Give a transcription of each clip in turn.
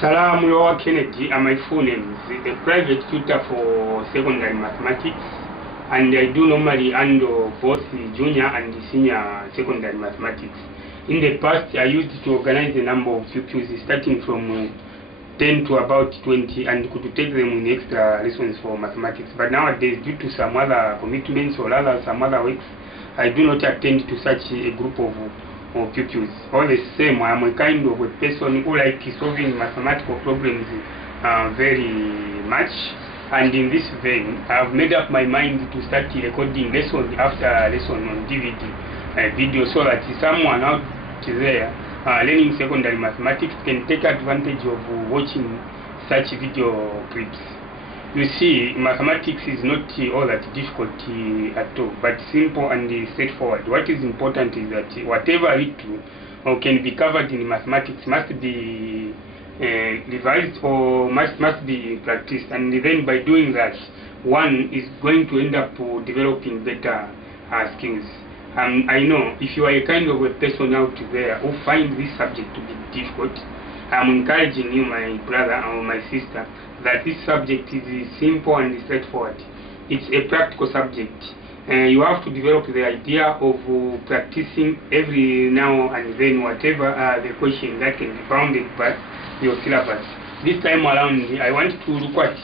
Salam Lower Kennedy are my full names, a private tutor for secondary mathematics, and I do normally handle both the junior and the senior secondary mathematics. In the past, I used to organize a number of pupils starting from 10 to about 20 and could take them in extra lessons for mathematics. But nowadays, due to some other commitments or rather some other works, I do not attend to such a group of pupils. All the same, I am a kind of a person who likes solving mathematical problems very much. And in this vein, I have made up my mind to start recording lesson after lesson on DVD video, so that someone out there learning secondary mathematics can take advantage of watching such video clips. You see, mathematics is not all that difficult at all, but simple and straightforward. What is important is that whatever little or can be covered in mathematics must be revised or must be practiced, and then by doing that, one is going to end up developing better skills. I know if you are a kind of a person out there who find this subject to be difficult, I'm encouraging you, my brother or my sister, that this subject is simple and straightforward. It's a practical subject. You have to develop the idea of practicing every now and then whatever the question that can be bounded by your syllabus. This time around, I want to look at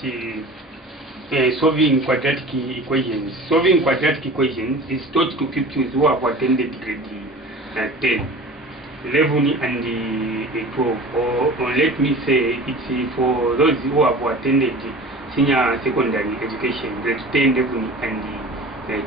solving quadratic equations. Solving quadratic equations is taught to pupils who have attended grade 10, 11 and 12, or let me say it's for those who have attended senior secondary education, grade 10, 11 and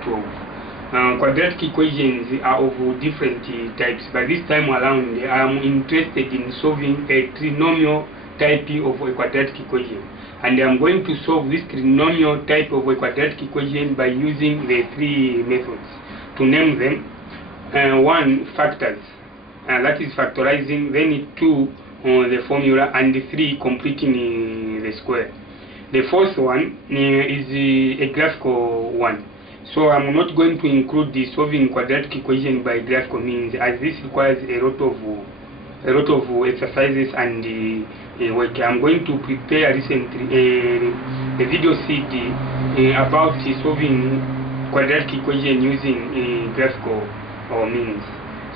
12. Quadratic equations are of different types, but this time around I am interested in solving a trinomial type of a quadratic equation, and I am going to solve this trinomial type of a quadratic equation by using the three methods. To name them, one, factors, that is factorizing, then two, the formula, and three, completing the square. The fourth one is a graphical one. So I'm not going to include the solving quadratic equation by graphical means, as this requires a lot of exercises and work. I'm going to prepare recently a video CD about solving quadratic equation using graphical means.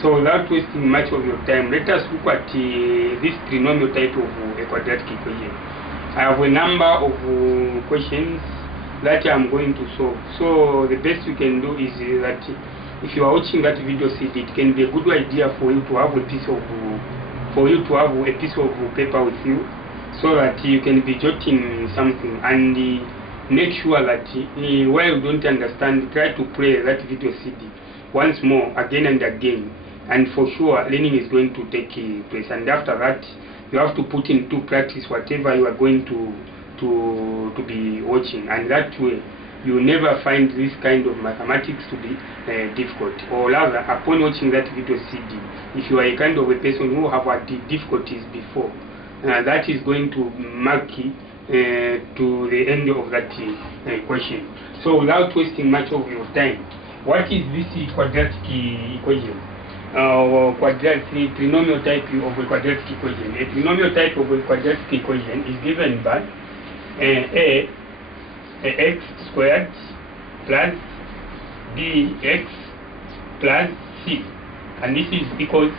So without wasting much of your time, let us look at this trinomial type of a quadratic equation. I have a number of questions that I'm going to solve. So the best you can do is that if you are watching that video CD, it can be a good idea for you to have a piece of paper with you, so that you can be jotting something, and make sure that while you don't understand, try to play that video CD once more, again and again, and for sure learning is going to take place. And after that, you have to put into practice whatever you are going to be watching, and that way you never find this kind of mathematics to be difficult. Or rather, upon watching that video CD, if you are a kind of a person who have had difficulties before, that is going to mark to the end of that question. So without wasting much of your time, what is this quadratic equation? Trinomial type of a quadratic equation. A trinomial type of a quadratic equation is given by x squared plus bx plus c, and this is equals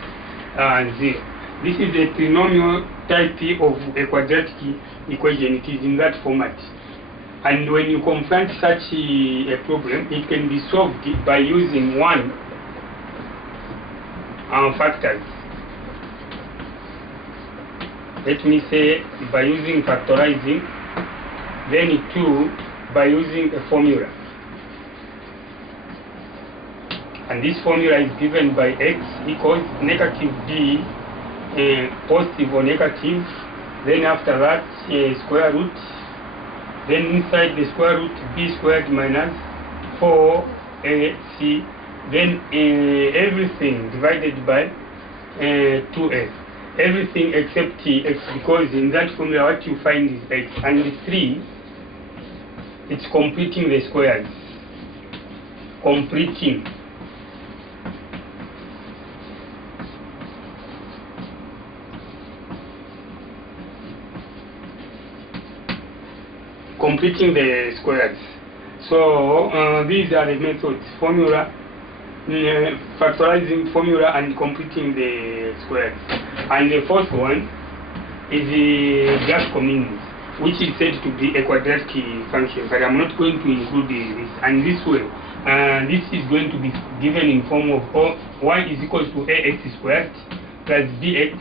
0. This is a trinomial type of a quadratic equation. It is in that format, and when you confront such a problem, it can be solved by using one, factors. Let me say by using factorizing, then two, by using a formula, and this formula is given by x equals negative b, positive or negative, then after that square root, then inside the square root b squared minus 4ac, then everything divided by 2f, everything except x, because in that formula what you find is x, and the 3, it's completing the squares, completing. completing the squares. So these are the methods: formula, factorizing formula, and completing the squares. And the fourth one is the graphical means, which is said to be a quadratic function, but I'm not going to include this. And this way, this is going to be given in form of y is equals to ax squared plus bx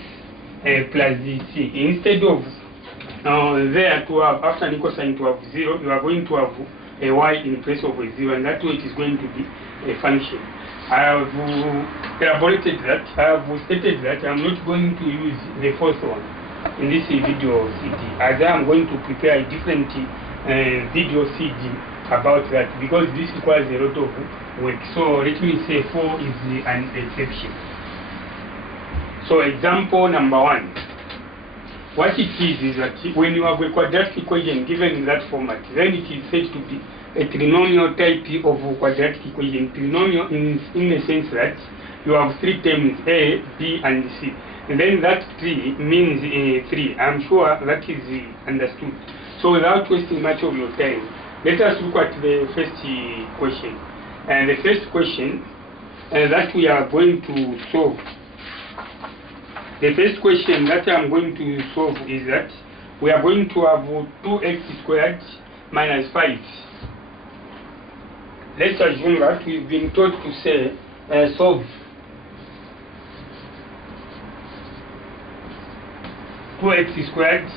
plus c. Instead of there to have, after an equal sign to have 0, you are going to have a y in place of a 0, and that way it is going to be a function. I have elaborated that. I have stated that I'm not going to use the fourth one in this video CD, as I am going to prepare a different video CD about that, because this requires a lot of work. So let me say 4 is an exception. So example number 1. What it is that when you have a quadratic equation given in that format, then it is said to be a trinomial type of quadratic equation. Trinomial in the sense that you have 3 terms, A, B, and C. And then that 3 means 3. I'm sure that is understood. So without wasting much of your time, let us look at the first question. And the first question that we are going to solve. The first question that I'm going to solve is that we are going to have 2x squared minus 5. Let's assume that we've been told to say solve 2x squared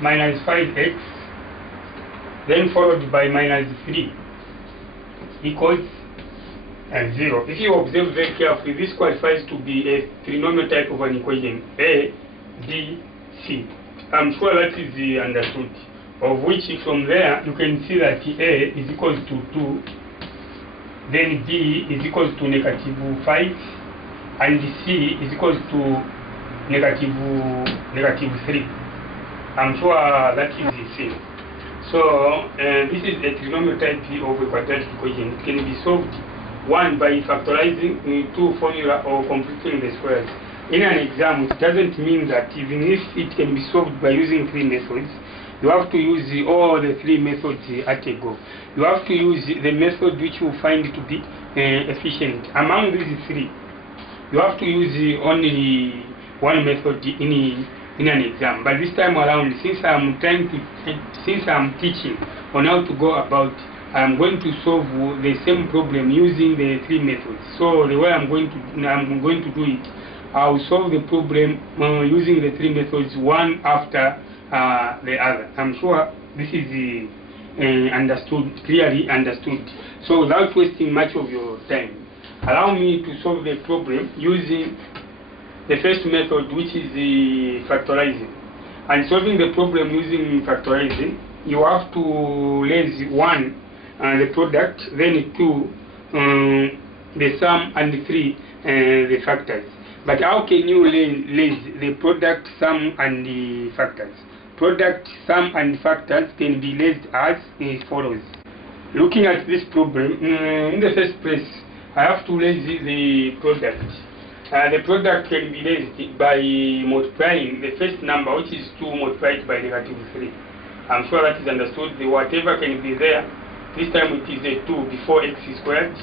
minus 5x, then followed by minus 3 equals 0. If you observe very carefully, this qualifies to be a trinomial type of an equation, A, B, C. I'm sure that is understood. Of which from there you can see that A is equals to 2, then B is equals to negative 5, and C is equals to negative 3. I'm sure that is the same. So this is a trinomial type of a quadratic equation. It can be solved 1 by factorizing, 2 formula, or completing the squares. In an exam, it doesn't mean that even if it can be solved by using 3 methods, you have to use all the 3 methods at a go. You have to use the method which you find to be efficient. Among these 3, you have to use only one method in an exam. But this time around, since I'm teaching on how to go about, I'm going to solve the same problem using the 3 methods. So the way I'm going to do it, I'll solve the problem using the 3 methods, one after the other. I'm sure this is clearly understood. So without wasting much of your time, allow me to solve the problem using the first method, which is the factorizing. And solving the problem using factorizing, you have to raise 1 the product, then 2 the sum, and 3 the factors. But how can you raise the product, sum, and the factors? Product, sum, and factors can be raised as follows. Looking at this problem, in the first place, I have to raise the product. The product can be raised by multiplying the first number, which is 2 multiplied by negative 3. I'm sure that is understood. The whatever can be there. This time it is a 2 before x squared.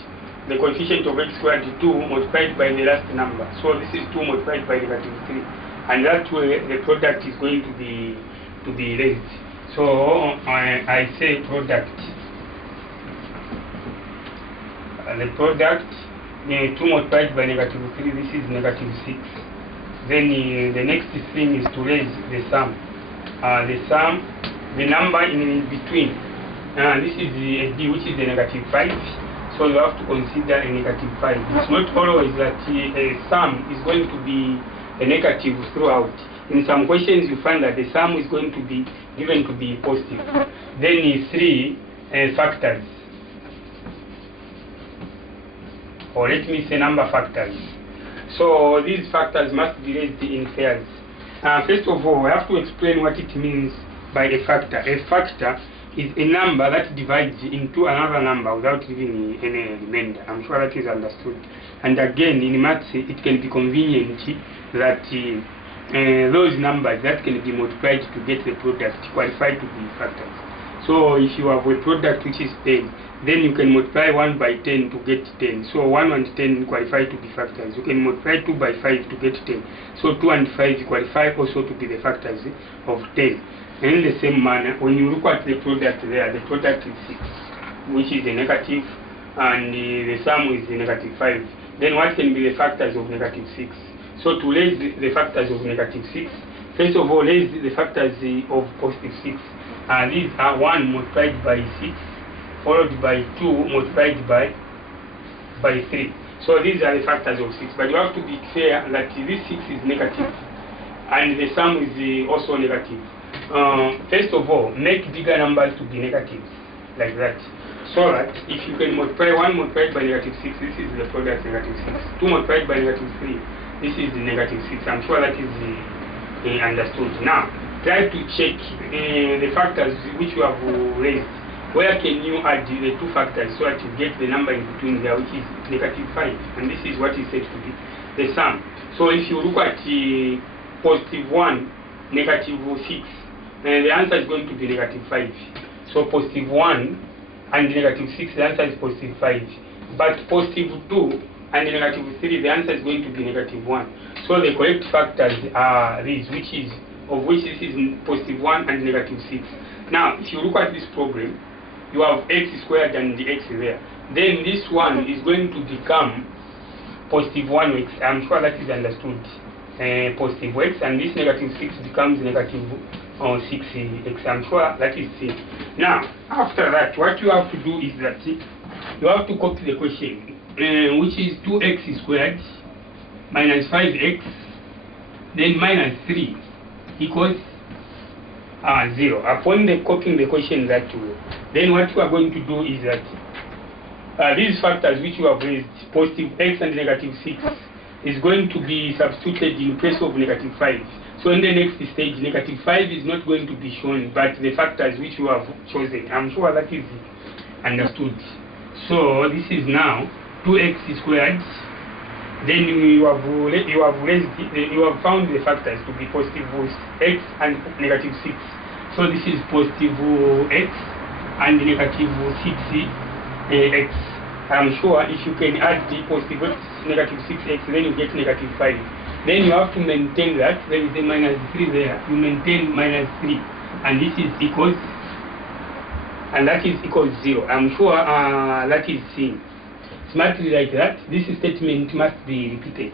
The coefficient of x squared is 2 multiplied by the last number. So this is 2 multiplied by negative 3. And that way the product is going to be raised. So I say product. The product, 2 multiplied by negative 3, this is negative 6. Then the next thing is to raise the sum. The sum, the number in between. This is the D, which is the negative 5. So you have to consider a negative 5. It's not always that a sum is going to be a negative throughout. In some questions you find that the sum is going to be given to be positive. Then 3 factors. Or let me say number factors. So these factors must be raised in pairs. First of all, we have to explain what it means by a factor. A factor is a number that divides into another number without leaving any remainder. I'm sure that is understood. And again, in maths, it can be convenient that those numbers that can be multiplied to get the product qualify to be factors. So So if you have a product which is 10, then you can multiply 1 by 10 to get 10. So 1 and 10 qualify to be factors. You can multiply 2 by 5 to get 10. So 2 and 5 qualify also to be the factors of 10. And in the same manner, when you look at the product there, the product is 6, which is a negative, and the sum is a negative 5. Then what can be the factors of negative 6? So to raise the factors of negative 6, first of all, raise the factors of positive 6. These are 1 multiplied by 6, followed by 2 multiplied by 3. So these are the factors of 6. But you have to be clear that this 6 is negative, and the sum is also negative. First of all, make bigger numbers to be negatives, like that. So that if you can multiply 1 multiplied by negative 6, this is the product negative 6. 2 multiplied by negative 3, this is the negative 6. I'm sure that is understood. Now, try to check the factors which you have raised. Where can you add the two factors so that you get the number in between there, which is negative 5. And this is what is said to be the sum. So if you look at positive 1, negative 6, the answer is going to be negative 5. So positive 1 and negative 6, the answer is positive 5. But positive 2 and negative 3, the answer is going to be negative 1. So the correct factors are these, which is this is positive 1 and negative 6. Now, if you look at this problem, you have x squared and the x there. Then this one is going to become positive 1x. I'm sure that is understood. Positive x, and this negative 6 becomes negative 6x. I'm sure that is it. Now, after that, what you have to do is that you have to copy the question, which is 2x squared minus 5x, then minus 3 equals 0. Upon the copying the question that way, then what you are going to do is that these factors which you have raised, positive x and negative 6, is going to be substituted in place of negative 5. So in the next stage, negative 5 is not going to be shown, but the factors which you have chosen. I'm sure that is understood. So this is now 2x squared. Then you have found the factors to be positive x and negative 6. So this is positive x and negative 6x. I'm sure if you can add the positive x, negative 6x, then you get negative 5. Then you have to maintain that. There is a minus 3 there. You maintain minus 3. And this is equals, and that is equals 0. I'm sure that is seen. Smartly like that, this statement must be repeated.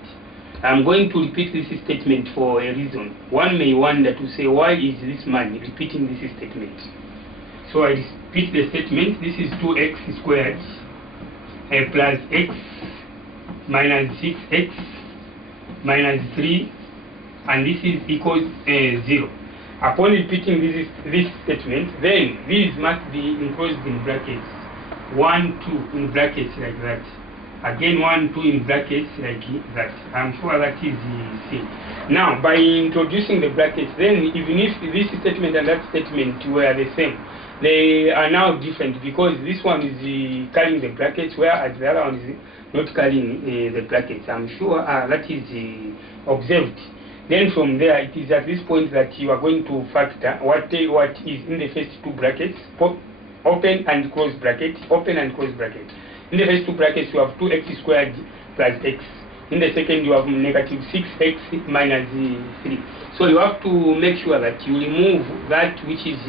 I'm going to repeat this statement for a reason. One may wonder to say, why is this man repeating this statement? So I repeat the statement. This is 2x squared plus x minus 6x minus 3, and this is equals 0. Upon repeating this statement, then these must be enclosed in brackets. 1, 2 in brackets like that. Again 1, 2 in brackets like that. I'm sure that is the thing. Now, by introducing the brackets, then even if this statement and that statement were the same, they are now different, because this one is carrying the brackets, whereas the other one is not carrying the brackets. I'm sure that is observed. Then from there, it is at this point that you are going to factor what is in the first two brackets, open and close bracket, open and close bracket. In the first two brackets, you have 2x squared plus x. In the second, you have negative 6x minus 3. So you have to make sure that you remove that which is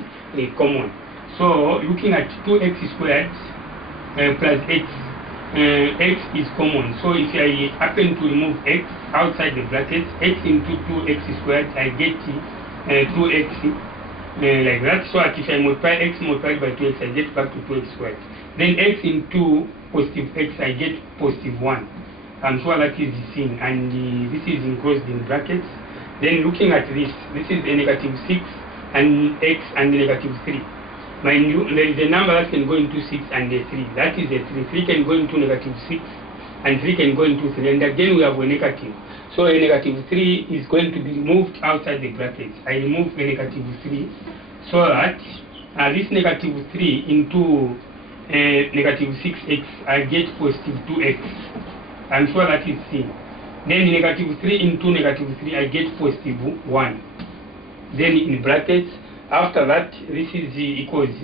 common. So looking at 2x squared plus x, x is common. So if I happen to remove x outside the brackets, x into 2x squared, I get 2x like that. So that if I multiply x multiplied by 2x, I get back to 2x squared. Then x into positive x, I get positive 1. I'm sure that is the thing, and this is enclosed in brackets. Then looking at this is a negative 6 and x and negative 3. Mind you, there is a number that can go into 6 and a 3. That is a 3. 3 can go into negative 6 and 3 can go into 3. And again we have a negative. So a negative 3 is going to be removed outside the brackets. I remove a negative 3 so that this negative 3 into negative 6x, I get positive 2x. I'm sure that is seen. Then negative 3 into negative 3, I get positive 1. Then in brackets, after that, this is equals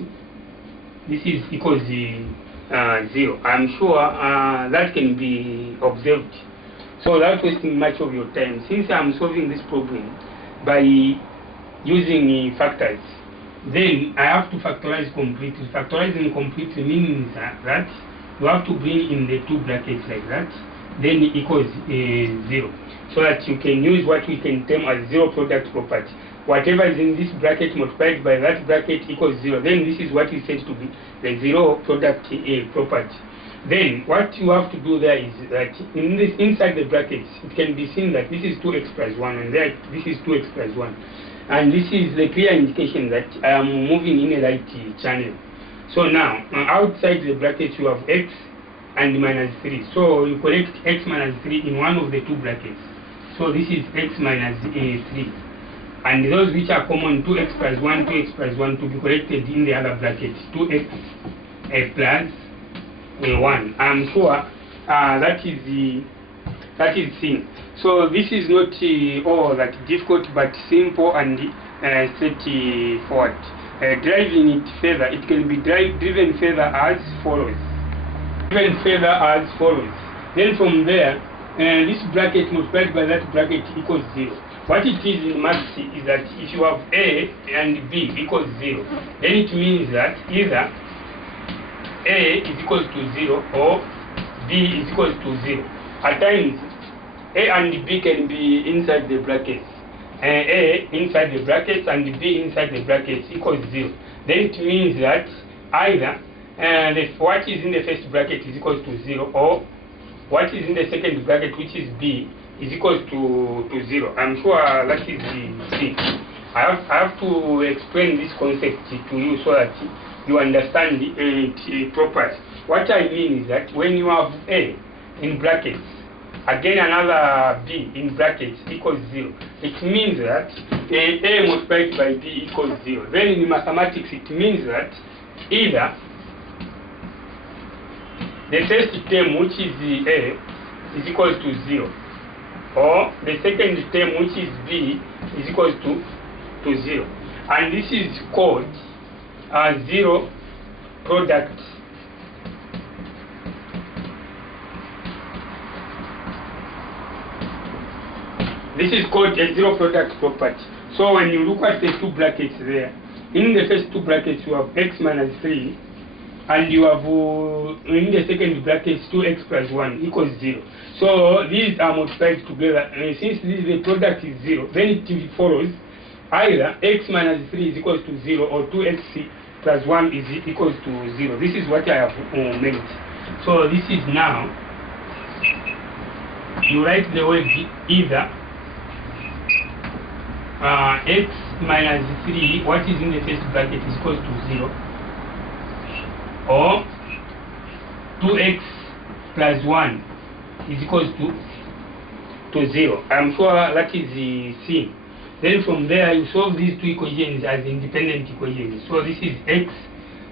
this is equals 0. I'm sure that can be observed. So without wasting much of your time, since I'm solving this problem by using factors, then I have to factorize completely. Factorizing completely means that you have to bring in the two brackets like that, then equals 0, so that you can use what we can term as zero product property. Whatever is in this bracket multiplied by that bracket equals 0. Then this is what is said to be the zero product property. Then what you have to do there is that in this inside the brackets, it can be seen that this is 2x plus 1 and that this is 2x plus 1. And this is the clear indication that I am moving in a right channel. So now, outside the brackets you have x and minus 3. So you correct x minus 3 in one of the two brackets. So this is x minus 3. And those which are common, 2x plus 1, 2x plus 1, to be corrected in the other bracket, 2x plus 1. I'm sure that is seen. So this is not all that difficult, but simple and straightforward. Driving it further, it can be driven further as follows. Then from there, this bracket multiplied by that bracket equals 0. What it is in maths is that if you have A and B equals 0, then it means that either A is equals to 0 or B is equals to 0. At times, A and B can be inside the brackets. A inside the brackets and B inside the brackets equals 0. Then it means that either what is in the first bracket is equals to 0, or what is in the second bracket, which is B, is equals to 0. I'm sure that is the thing. I have to explain this concept to you so that you understand it properly. What I mean is that when you have A in brackets, again another B in brackets equals 0, it means that A multiplied by B equals 0. Then in mathematics it means that either the first term, which is the A, is equals to 0, or the second term, which is B, is equals to 0. And this is called zero product. This is called a zero product property. So when you look at the two brackets there, in the first two brackets you have x minus 3, and you have in the second bracket 2x plus 1 equals 0. So these are multiplied together, and since the product is 0, then it follows either x minus 3 is equals to 0 or 2x plus 1 is equals to 0. This is what I have meant. So this is now, you write the word either x minus 3, what is in the first bracket, is equals to 0, or 2x plus 1 is equals to 0. I'm sure that is the thing. Then from there you solve these two equations as independent equations. So this is x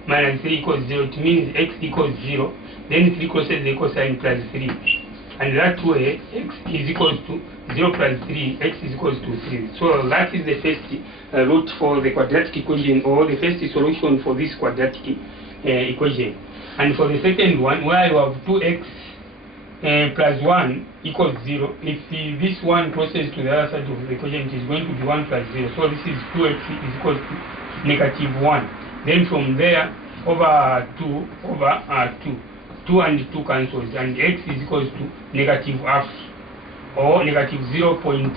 minus 3 equals 0. It means x equals 0. Then 3 crosses the equal sign plus 3. And that way x is equals to 0 plus 3, x is equals to 3. So that is the first root for the quadratic equation, or the first solution for this quadratic equation. And for the second one, where you have 2x plus 1 equals 0, if this 1 crosses to the other side of the equation, it is going to be 1 plus 0. So this is 2x is equals to negative 1. Then from there, over 2 over 2. 2 and 2 cancels, and x is equals to negative half, or negative 0.5.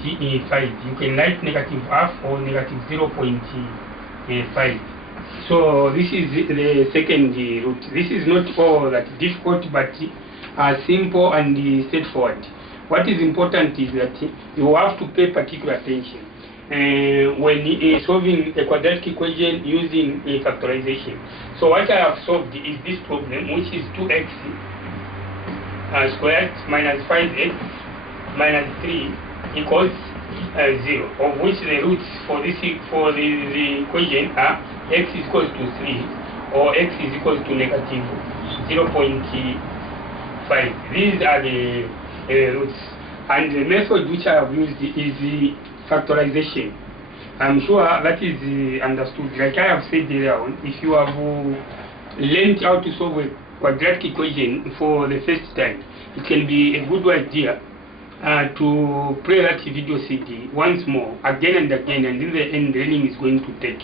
You can write negative half or negative 0.5. So this is the second root. This is not all that difficult, but simple and straightforward. What is important is that you have to pay particular attention when solving a quadratic equation using factorization. So what I have solved is this problem, which is 2x squared minus 5x minus 3 equals 0, of which the roots for this the equation are x is equals to 3 or x is equals to negative 0.5. These are the roots, and the method which I have used is the factorization. I'm sure that is understood. Like I have said earlier on, if you have learned how to solve a quadratic equation for the first time, it can be a good idea to play that video CD once more, again and again, and in the end, learning is going to take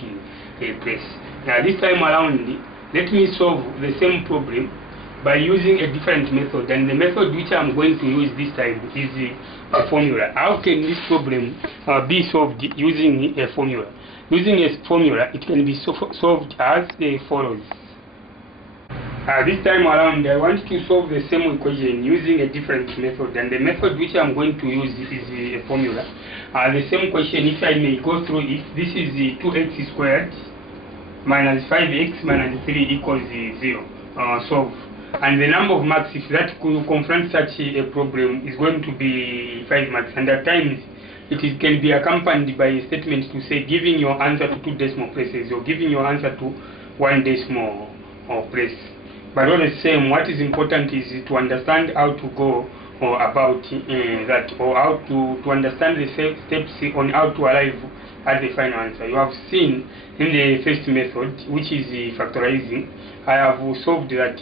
place. Now, this time around, let me solve the same problem by using a different method, and the method which I'm going to use this time is a formula. How can this problem be solved using a formula? Using a formula, it can be solved as follows. This time around, I want to solve the same equation using a different method, and the method which I'm going to use is a formula. The same question, if I may go through it, this is 2x squared minus 5x minus 3 equals 0. Solve. And the number of marks, if that could confront such a problem, is going to be 5 marks. And at times, can be accompanied by a statement to say giving your answer to 2 decimal places or giving your answer to 1 decimal place. But all the same, what is important is to understand how to go about that, or how to understand the steps on how to arrive at the final answer. You have seen in the first method, which is factorizing, I have solved that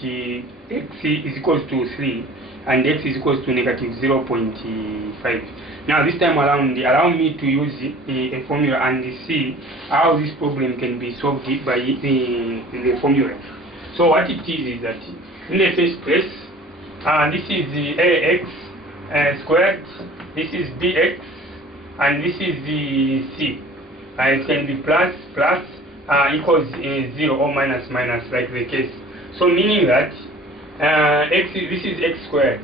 x is equals to 3 and x is equals to negative 0.5. Now this time around, allow me to use a formula and see how this problem can be solved by the formula. So what it is that in the first place, this is the ax squared, this is bx, and this is the c. It can be plus equals 0 or minus like the case. So meaning that this is x squared.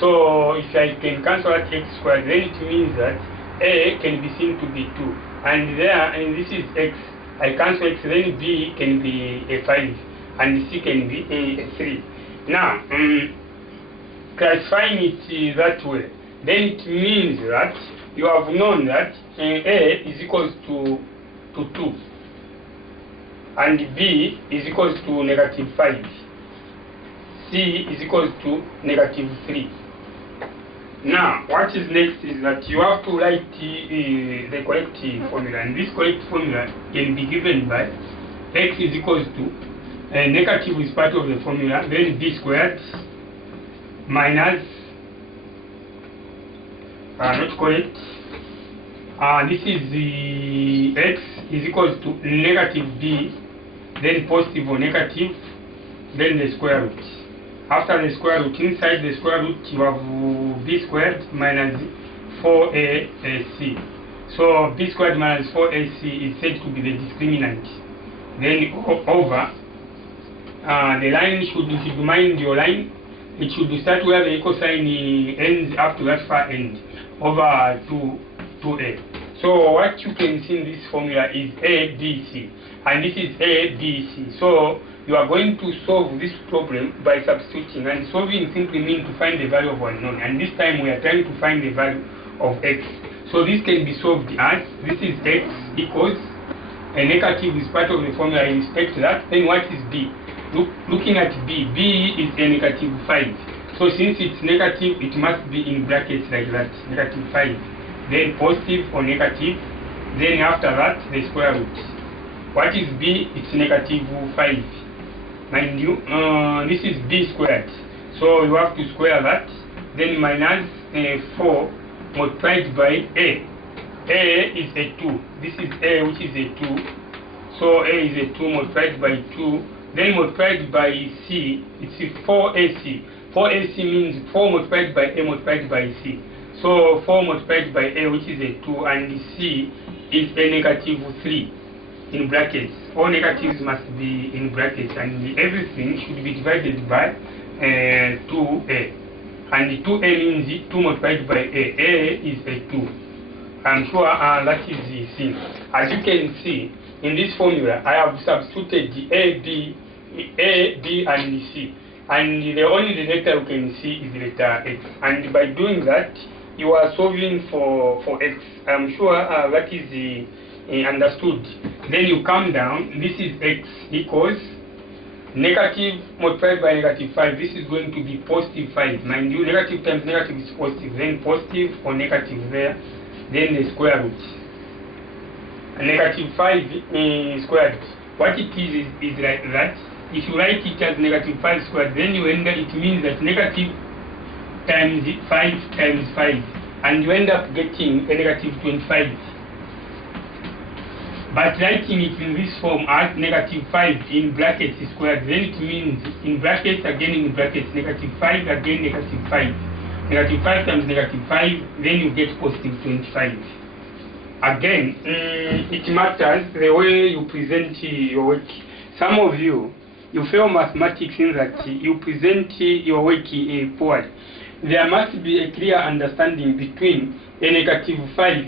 So if I can cancel out x squared, then it means that a can be seen to be 2, and this is x. I cancel x, then b can be a 5, and c can be a 3. Now, classifying it that way, then it means that you have known that a is equals to 2 and b is equals to negative 5, c is equals to negative 3. Now, what is next is that you have to write the correct formula, and this correct formula can be given by x is equals to negative is part of the formula, then b squared minus not correct. This is the x is equals to negative b, then positive or negative, then the square root. After the square root, inside the square root, you have b squared minus 4ac. So b squared minus 4ac is said to be the discriminant. Then over the line should, if you mind your line, it should start where the equal sign ends up to that far end, over 2a. So what you can see in this formula is a, b, c, and this is a, b, c. So you are going to solve this problem by substituting, and solving simply means to find the value of unknown, and this time we are trying to find the value of x. So this can be solved as, this is x equals, a negative is part of the formula, I respect that. Then what is b? Looking at b is a negative 5. So since it's negative, it must be in brackets like that, negative 5. Then positive or negative, then after that the square root. What is b? It's negative 5. Mind you, this is b squared, so you have to square that, then minus 4 multiplied by a. A is a 2, this is a, which is a 2, so a is a 2 multiplied by 2, then multiplied by c, it's 4ac. 4ac means 4 multiplied by a multiplied by c. So 4 multiplied by a, which is a 2, and c is a negative 3 in brackets. All negatives must be in brackets, and everything should be divided by 2a. And 2a means 2 multiplied by a. A is a 2. I'm sure that is the thing. As you can see, in this formula, I have substituted the a, b, and c. And the only letter you can see is the letter x. And by doing that, you are solving for x. I'm sure that is understood. Then you come down. This is x equals negative multiplied by negative 5. This is going to be positive 5. Mind you, negative times negative is positive. Then positive or negative there. Then the square root. And negative 5 squared. What it is like that. if you write it as negative 5 squared, then you end up, it means that negative times 5 times 5, and you end up getting a negative 25. But writing it in this form as negative 5 in brackets squared, then it means in brackets, again in brackets, negative 5, again negative 5. Negative 5 times negative 5, then you get positive 25. Again, it matters the way you present your work. Some of you fail mathematics in that you present your work poorly. There must be a clear understanding between a negative 5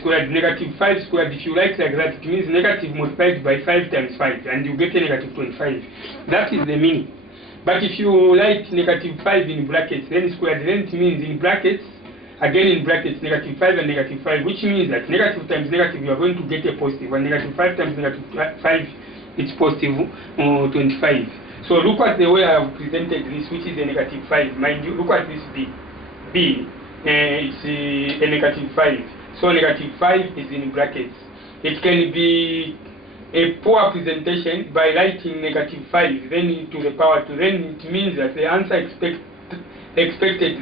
squared, negative 5 squared. If you write like that, it means negative multiplied by 5 times 5, and you get a negative 25. That is the meaning. But if you write negative 5 in brackets, then squared, then it means in brackets, again in brackets, negative 5 and negative 5, which means that negative times negative, you are going to get a positive, and negative 5 times negative 5, it's positive 25. So look at the way I have presented this, which is a negative 5. Mind you, look at this B. B, it's a negative 5. So negative 5 is in brackets. It can be a poor presentation by writing negative 5, then to the power 2. Then it means that the answer expected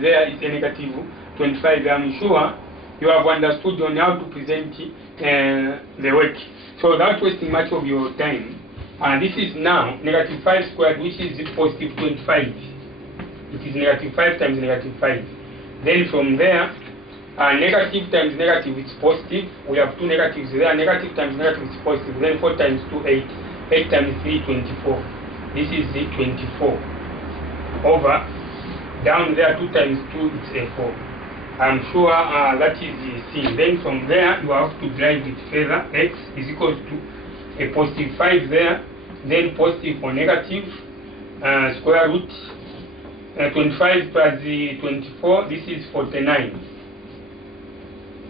there is a negative 25. I'm sure you have understood on how to present the work. So without wasting much of your time, this is now negative 5 squared, which is positive 25. It is negative 5 times negative 5. Then from there, negative times negative, it's positive. We have two negatives there. Negative times negative is positive. Then 4 times 2, 8. 8 times 3, 24. This is the 24. Over. Down there, 2 times 2, it's a 4. I'm sure that is the C. Then from there, you have to drive it further. X is equals to a positive 5 there. Then positive or negative. Square root. 25 plus the 24. This is 49.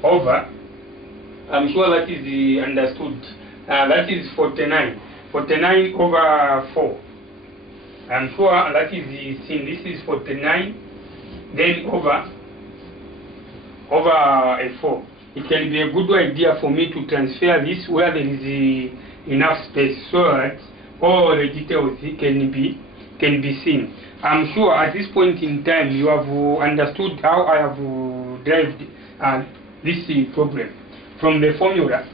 Over, I'm sure that is understood. That is 49. 49 over 4. I'm sure that is the same. This is 49. Then over a 4. It can be a good idea for me to transfer this where there is enough space so that all the details can be seen. I'm sure at this point in time you have understood how I have derived this problem. From the formula,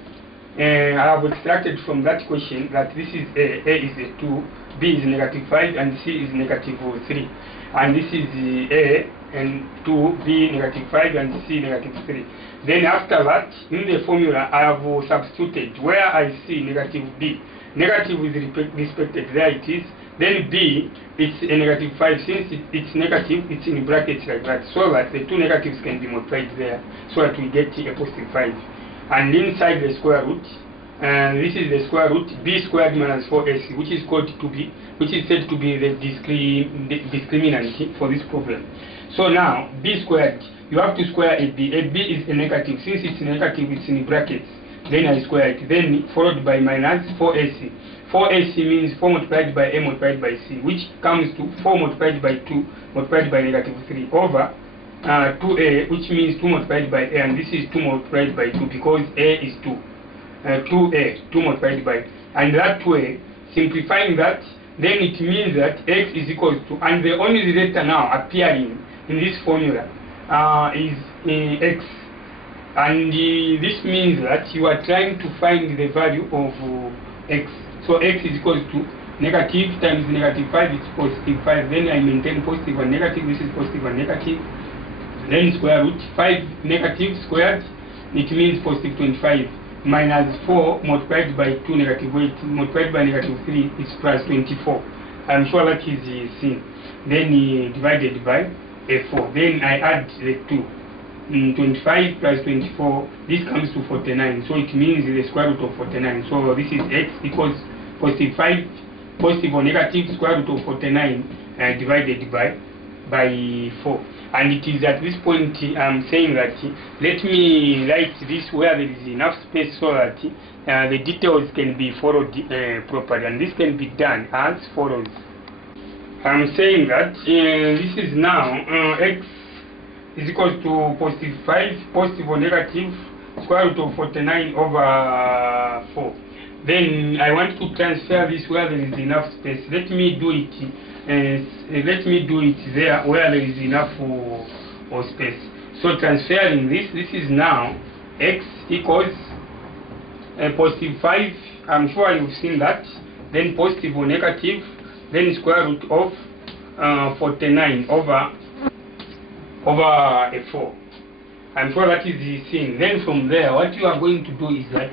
I have extracted from that question that this is A is a 2, B is negative 5, and C is negative 3. And this is A and 2, B negative 5, and C negative 3. Then after that, in the formula, I have substituted where I see negative B. Negative is respected, there it is. Then B, it's a negative 5. Since it's negative, it's in brackets like that, so that the two negatives can be multiplied there, so that we get a positive 5. And inside the square root, this is the square root, B squared minus 4AC, which is called to be, which is said to be the discriminant for this problem. So now, B squared, you have to square a B. A B is a negative. Since it's negative, it's in brackets. Then I square it. Then followed by minus 4AC. 4AC means 4 multiplied by A multiplied by C, which comes to 4 multiplied by 2 multiplied by negative 3 over 2A, which means 2 multiplied by A, and this is 2 multiplied by 2 because A is 2. 2A, 2 multiplied by, and that way, simplifying that, then it means that X is equal to, and the only letter now appearing in this formula is X. And this means that you are trying to find the value of X. So X is equal to negative times negative 5, it's positive 5. Then I maintain positive and negative, this is positive and negative. Then square root 5 negative squared, it means positive 25. Minus 4 multiplied by 2 negative 8 multiplied by negative 3, it's plus 24. I'm sure that is the same. Then divided by a 4. Then I add the 2. 25 plus 24, this comes to 49, so it means the square root of 49. So this is X equals positive 5, positive or negative square root of 49 divided by 4. And it is at this point I'm saying that let me write this where there is enough space so that the details can be followed properly, and this can be done as follows. I'm saying that this is now X is equal to positive 5, positive or negative, square root of 49 over 4. Then I want to transfer this where there is enough space. Let me do it there where there is enough for space. So transferring this is now x equals positive 5. I'm sure you've seen that. Then positive or negative, then square root of 49 over a 4. I'm sure that is the thing. Then from there, what you are going to do is that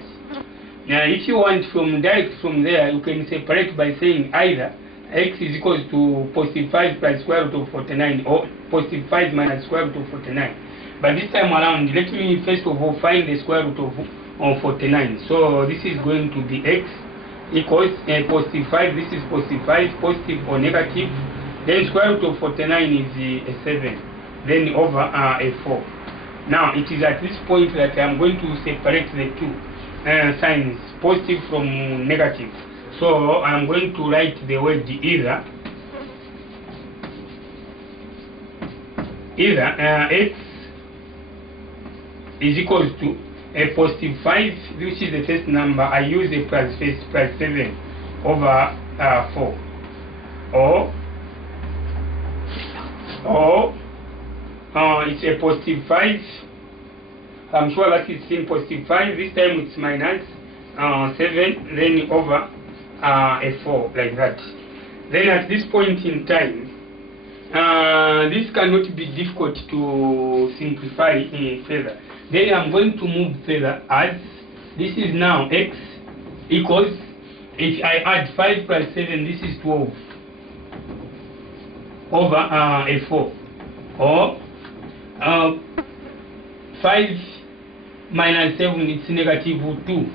if you want direct from there, you can separate by saying either x is equals to positive 5 plus square root of 49 or positive 5 minus square root of 49. But this time around, let me first of all find the square root of 49. So this is going to be x equals positive 5. This is positive 5, positive or negative. Then square root of 49 is a 7. Then over a 4. Now it is at this point that I am going to separate the two signs, positive from negative. So I am going to write the word either x is equals to a positive 5, which is the first number. I use a plus 7 over 4, or it's a positive 5. I'm sure that it's in positive 5. This time it's minus 7, then over a 4, like that. Then at this point in time, this cannot be difficult to simplify further. Then I'm going to move further as this is now x equals, if I add 5 plus 7, this is 12 over a 4, or 5 minus 7, it's negative 2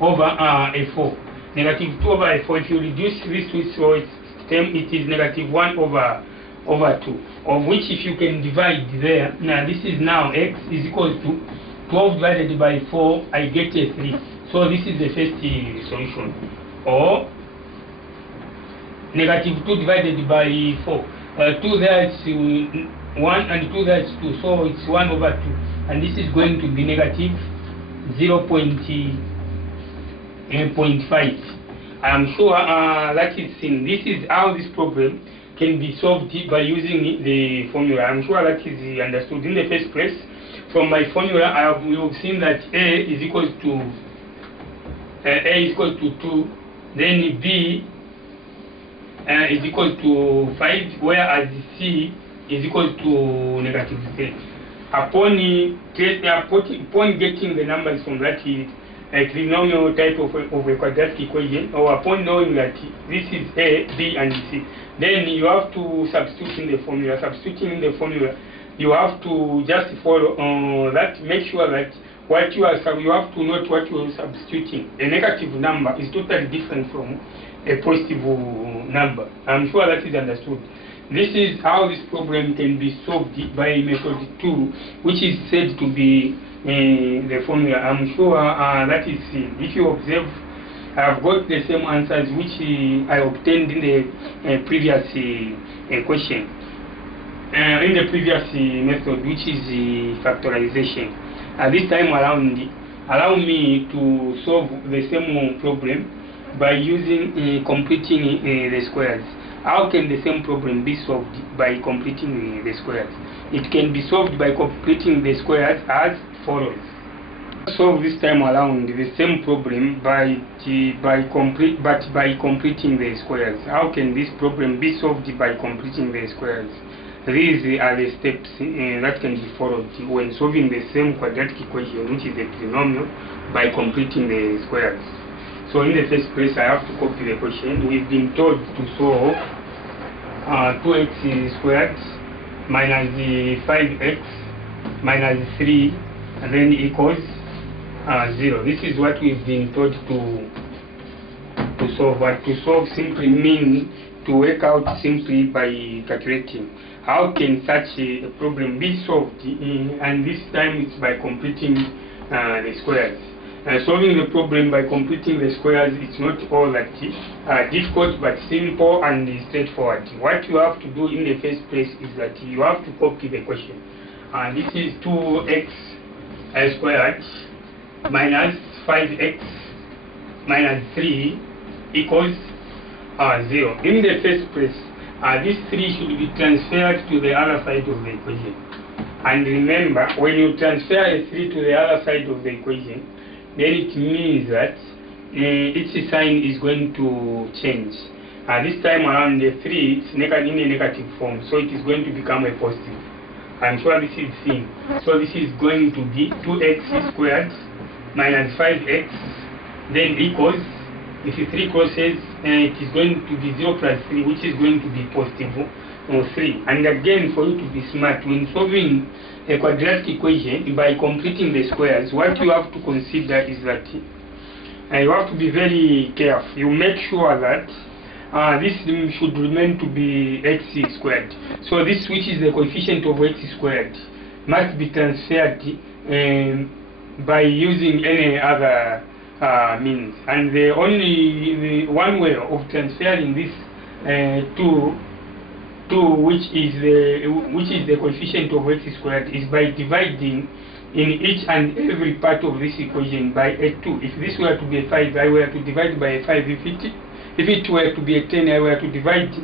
over a 4. Negative 2 over a 4. If you reduce this to its term, it is negative 1 over 2, of which if you can divide there, now this is now x is equal to 12 divided by 4, I get a 3. So this is the first solution. Or negative 2 divided by 4. 2 there is 1 and 2 there is 2, so it's 1 over 2. And this is going to be negative 0.5. I am sure that is seen. This is how this problem can be solved by using the formula. I am sure that is understood. In the first place, from my formula, we have seen that A is equal to 2, then B is equal to 5, whereas C is equal to negative 3. Upon getting the numbers from that trinomial type of a quadratic equation, or upon knowing that this is A, B, and C, then you have to substitute in the formula. Substituting in the formula, you have to just follow that. Make sure that what you have to note what you are substituting. A negative number is totally different from a positive number. I'm sure that is understood. This is how this problem can be solved by method 2, which is said to be the formula. I'm sure that is seen. If you observe, I have got the same answers which I obtained in the previous question, in the previous method, which is factorization. This time around, allow me to solve the same problem by using completing the squares. How can the same problem be solved by completing the squares? It can be solved by completing the squares as follows. Solve this time around the same problem by completing the squares. How can this problem be solved by completing the squares? These are the steps that can be followed when solving the same quadratic equation, which is a trinomial, by completing the squares. So in the first place, I have to copy the question. We've been told to solve 2x squared minus the 5x minus 3 and then equals 0. This is what we've been told to solve. But to solve simply means to work out simply by calculating. How can such a problem be solved? And this time it's by completing the squares. Solving the problem by completing the squares, it's not all that difficult, but simple and straightforward. What you have to do in the first place is that you have to copy the question. This is 2x squared minus 5x minus 3 equals 0. In the first place, this 3 should be transferred to the other side of the equation. And remember, when you transfer a 3 to the other side of the equation, then it means that its sign is going to change. This time around, the 3 it's in a negative form, so it is going to become a positive. I'm sure this is seen. So this is going to be 2x squared minus 5x, then equals, if 3 crosses, it is going to be 0 plus 3, which is going to be positive 3. And again, for you to be smart, when solving a quadratic equation by completing the squares, what you have to consider is that you have to be very careful. You make sure that this should remain to be x squared. So this, which is the coefficient of x squared, must be transferred by using any other means. And the one way of transferring this which is the coefficient of x squared is by dividing in each and every part of this equation by a 2. If this were to be a 5, I were to divide by a 5. If it were to be a 10, I were to divide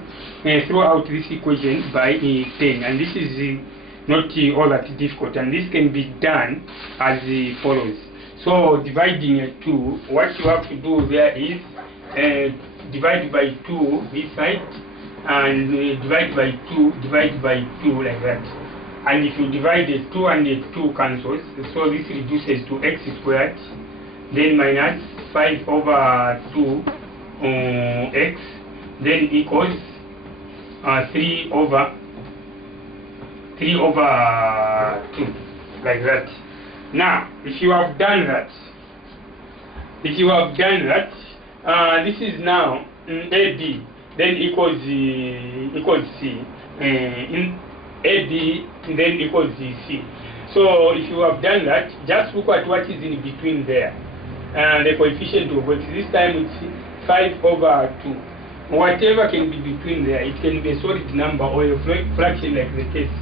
throughout this equation by 10. And this is not all that difficult, and this can be done as follows. So dividing a 2, what you have to do there is divide by 2 this side, and divide by 2, divide by 2 like that. And if you divide a 2 and a 2 cancels, so this reduces to x squared, then minus 5 over 2 x, then equals 3 over 2, like that. Now, if you have done that, this is now AB, then equals C, in AB then equals C. So if you have done that, just look at what is in between there, the coefficient of x. This time it's 5 over 2. Whatever can be between there, it can be a solid number or a fraction like the case.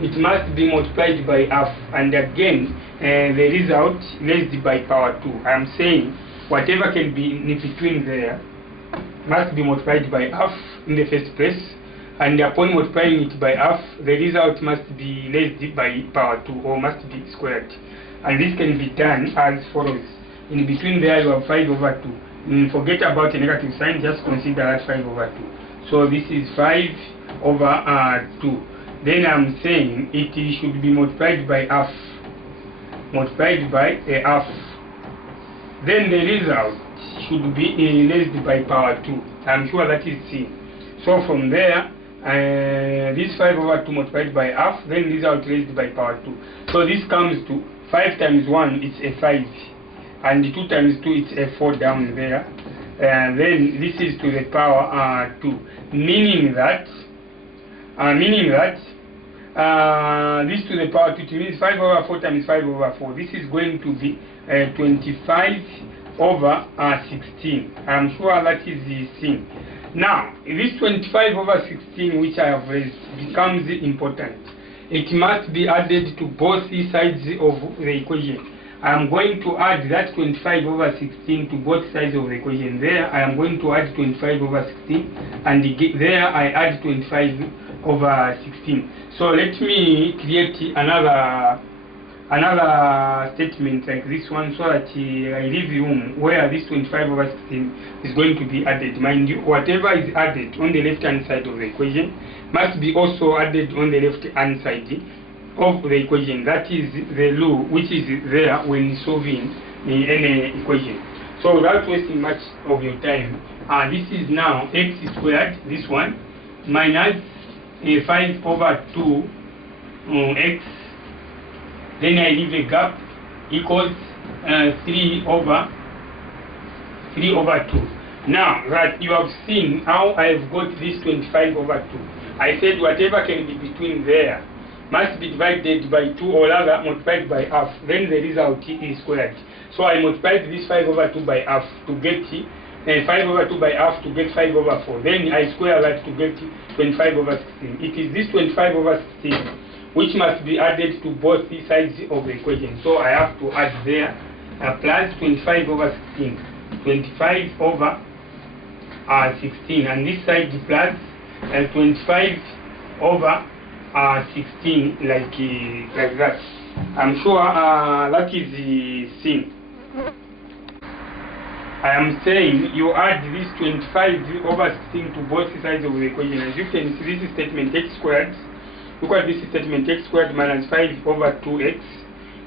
It must be multiplied by half, and again the result raised by power 2. I am saying whatever can be in between there must be multiplied by half in the first place, and upon multiplying it by half, the result must be raised by power 2, or must be squared. And this can be done as follows. In between there you have 5 over 2. Forget about a negative sign, just consider that 5 over 2. So this is 5 over 2. Then I'm saying it should be multiplied by half. Multiplied by a half. Then the result should be raised by power 2. I'm sure that is C. So from there, this 5 over 2 multiplied by half, then result raised by power 2. So this comes to 5 times 1, it's a 5. And 2 times 2, it's a 4 down there. And then this is to the power 2. Meaning that this to the power 2, it means 5 over 4 times 5 over 4. This is going to be 25 over 16. I'm sure that is the thing. Now, this 25 over 16 which I have raised becomes important. It must be added to both sides of the equation. I am going to add that 25 over 16 to both sides of the equation. There I am going to add 25 over 16, and there I add 25 over 16. So let me create another statement like this one, so that I leave room where this 25 over 16 is going to be added. Mind you, whatever is added on the left hand side of the equation must be also added on the left hand side of the equation. That is the rule which is there when solving any equation. So without wasting much of your time, this is now x squared, this one, minus 5 over 2 x, then I leave a gap, equals 3 over 2. Now that you have seen how I have got this 25 over 2, I said whatever can be between there must be divided by 2, or rather multiplied by half, then the result is squared. So I multiplied this 5 over 2 by half to get 5 over 2 by half to get 5 over 4. Then I square that to get 25 over 16. It is this 25 over 16 which must be added to both sides of the equation. So I have to add there plus 25 over 16. 25 over 16, and this side plus 25 over 16, like that. I'm sure that is the thing. I am saying you add this 25 over 16 to both sides of the equation. As you can see, this is statement x squared. Look at this statement, x squared minus 5 over 2x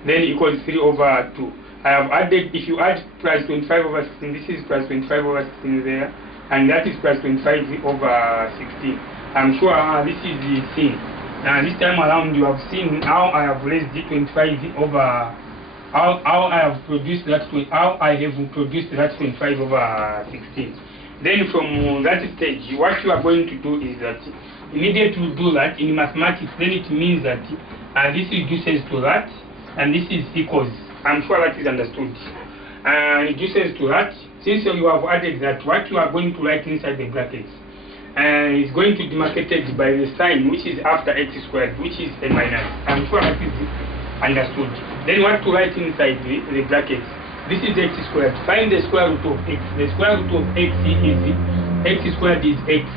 then equals 3 over 2. I have added, if you add plus 25 over 16, this is plus 25 over 16 there, and that is plus 25 over 16. I'm sure this is the thing. This time around you have seen how I have raised the 25 over, how I have produced that, how I have produced that 25 over 16. Then from that stage, what you are going to do is that immediately do that in mathematics, then it means that this reduces to that, and this is equals. I'm sure that is understood. Reduces to that. Since you have added that, what you are going to write inside the brackets is going to be demarcated by the sign which is after x squared, which is a minus. I'm sure that is understood. Then what to write inside the brackets? This is x squared. Find the square root of x. The square root of x is x squared is x.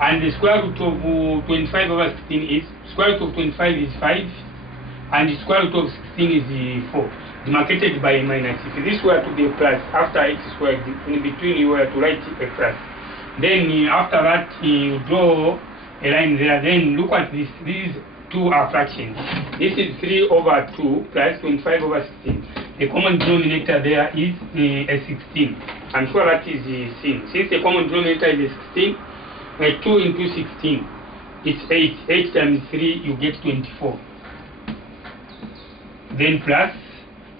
And the square root of 25 over 16 is, square root of 25 is 5, and the square root of 16 is 4, demarcated by a minus. If this were to be a plus after x squared, in between you were to write a plus. Then after that you draw a line there. Then look at this. These two are fractions. This is 3 over 2 plus 25 over 16. The common denominator there is a 16. I'm sure that is the same. Since the common denominator is a 16, 2 into 16, it's 8. 8 times 3, you get 24. Then plus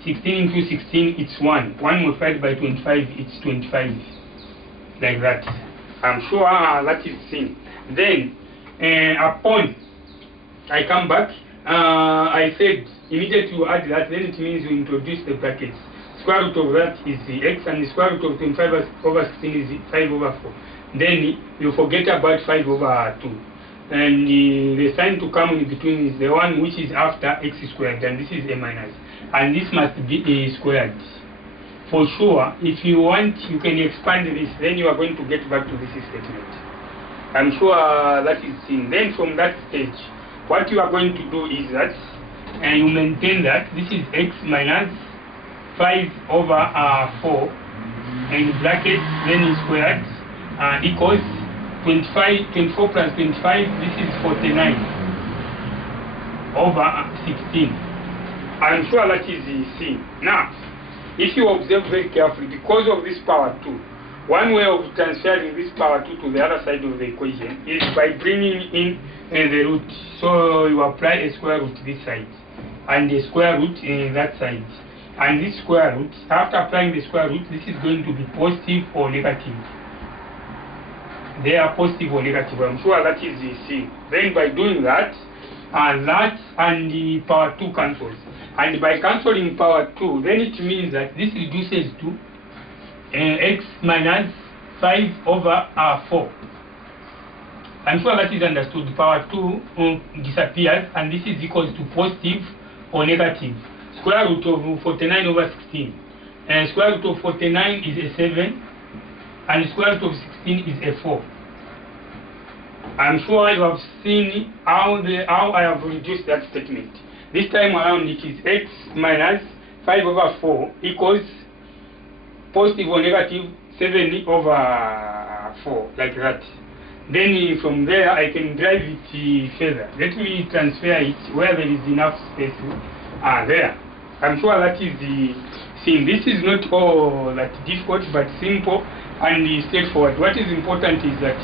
16 into 16, it's 1. 1 multiplied by 25, it's 25. Like that. I'm sure that is seen. Then, upon I come back, I said immediately you add that, then it means you introduce the brackets. Square root of that is the x, and the square root of 25 over 16 is 5 over 4. Then you forget about 5 over 2. And the sign to come in between is the one which is after x squared, and this is a minus. And this must be a squared. For sure, if you want, you can expand this, then you are going to get back to this statement. I'm sure that is seen. Then from that stage, what you are going to do is that, and you maintain that this is x minus 5 over 4, and bracket, then is squared, equals 24 plus 25, this is 49 over 16. I'm sure that is the C. Now, if you observe very carefully, because of this power 2, one way of transferring this power 2 to the other side of the equation is by bringing in the root. So you apply a square root this side, and the square root in that side. And this square root, after applying the square root, this is going to be positive or negative. They are positive or negative. I'm sure that is the C. Then by doing that, that and the power 2 cancels. And by cancelling power 2, then it means that this reduces to x minus 5 over 4. I'm sure that is understood. Power 2 disappears, and this is equals to positive or negative. Square root of 49 over 16. And square root of 49 is a 7, and square root of 16 is a 4. I'm sure you have seen how I have reduced that statement. This time around it is x minus 5 over 4 equals positive or negative 7 over 4, like that. Then from there I can drive it further. Let me transfer it where there is enough space. There. I'm sure that is the thing. This is not all that difficult, but simple and straightforward. What is important is that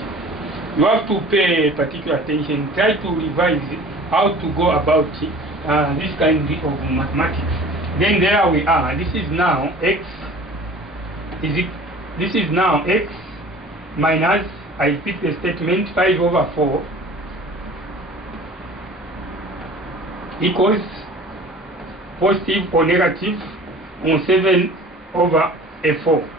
you have to pay particular attention. Try to revise how to go about this kind of mathematics. Then there we are. This is now x. This is now x minus, I repeat the statement, 5 over 4 equals positive or negative on 7 over a 4.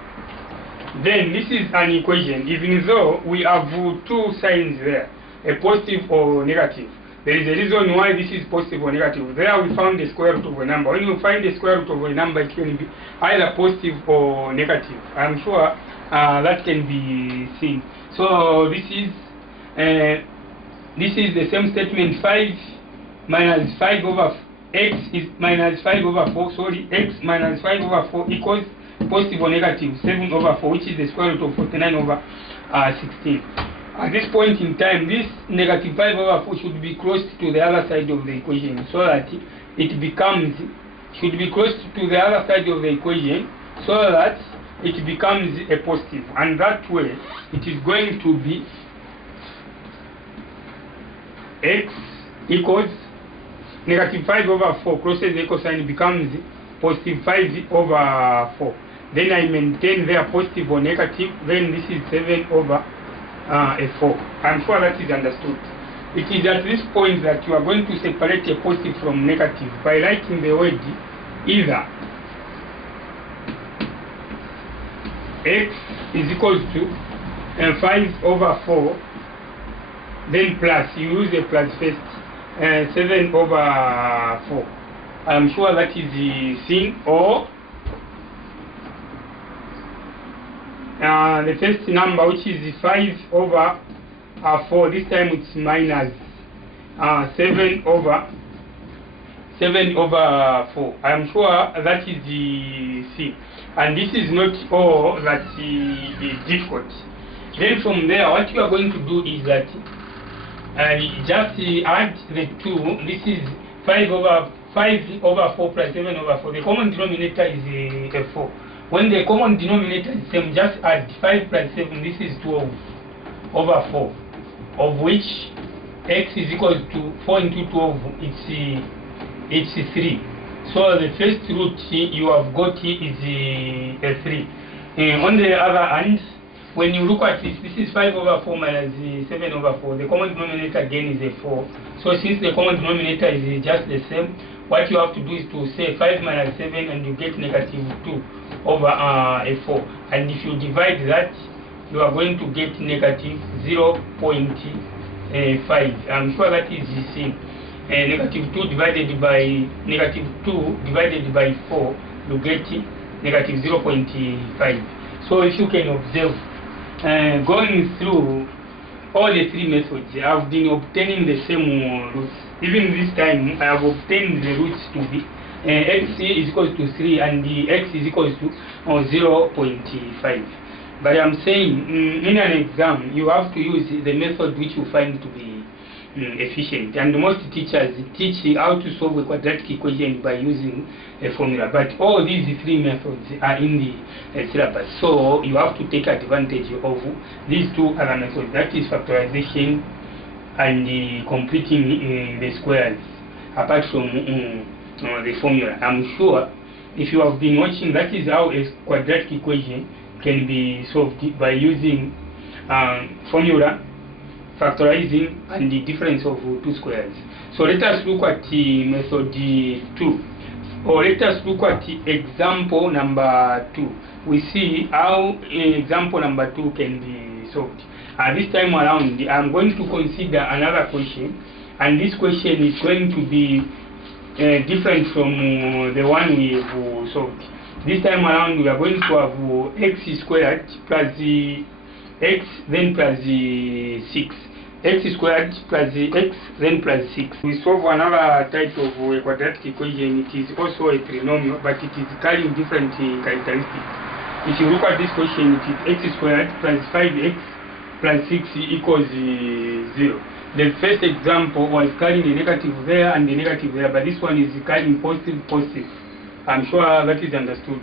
Then this is an equation, even though we have two signs there, a positive or negative. There is a reason why this is positive or negative. There we found the square root of a number. When you find the square root of a number, it can be either positive or negative. I'm sure that can be seen. So this is the same statement. 5 minus 5 over x is minus 5 over 4. Sorry, x minus 5 over 4 equals positive or negative 7 over 4, which is the square root of 49 over 16. At this point in time, this negative 5 over 4 should be close to the other side of the equation, so that it becomes, should be close to the other side of the equation, so that it becomes a positive, and that way it is going to be x equals negative 5 over 4 crosses the equal sign, becomes positive 5 over 4. Then I maintain there positive or negative, then this is 7 over a 4. I'm sure that is understood. It is at this point that you are going to separate a positive from negative by writing the word either x is equals to 5 over 4, then plus, you use the plus first, 7 over 4. I'm sure that is the thing, or the first number, which is 5 over 4, this time it's minus 7 over 4. I'm sure that is the C, and this is not all that is difficult. Then from there, what you are going to do is that just add the 2. This is 5 over 4 plus 7 over 4. The common denominator is a 4. When the common denominator is same, just add 5 plus 7. This is 12 over 4, of which x is equal to 4 into 12. It's 3. So the first root you have got is a 3. On the other hand, when you look at this, this is 5 over 4 minus 7 over 4. The common denominator again is a 4. So since the common denominator is just the same, what you have to do is to say 5 minus 7, and you get negative 2 over a 4. And if you divide that, you are going to get negative 0.5. I'm sure that is the same. Negative 2 divided by negative 2 divided by 4, you get negative 0.5. So if you can observe, going through all the three methods, I have been obtaining the same roots. Even this time, I have obtained the roots to be x is equal to 3 and the x is equal to 0.5. But I'm saying in an exam, you have to use the method which you find to be efficient, and most teachers teach how to solve a quadratic equation by using a formula, but all these three methods are in the syllabus, so you have to take advantage of these two other methods, that is factorization and completing the squares, apart from the formula. I'm sure if you have been watching, that is how a quadratic equation can be solved, by using formula, factorizing, and the difference of two squares. So let us look at method 2, or let us look at example number 2. We see how example number 2 can be solved. This time around, I'm going to consider another question, and this question is going to be different from the one we have solved. This time around, we are going to have x squared plus x then plus 6. X squared plus x then plus 6. We solve another type of a quadratic equation. It is also a trinomial, but it is carrying different characteristics. If you look at this question, it is x squared plus 5x plus 6 equals 0. The first example was carrying a negative there and a negative there, but this one is carrying positive. I'm sure that is understood.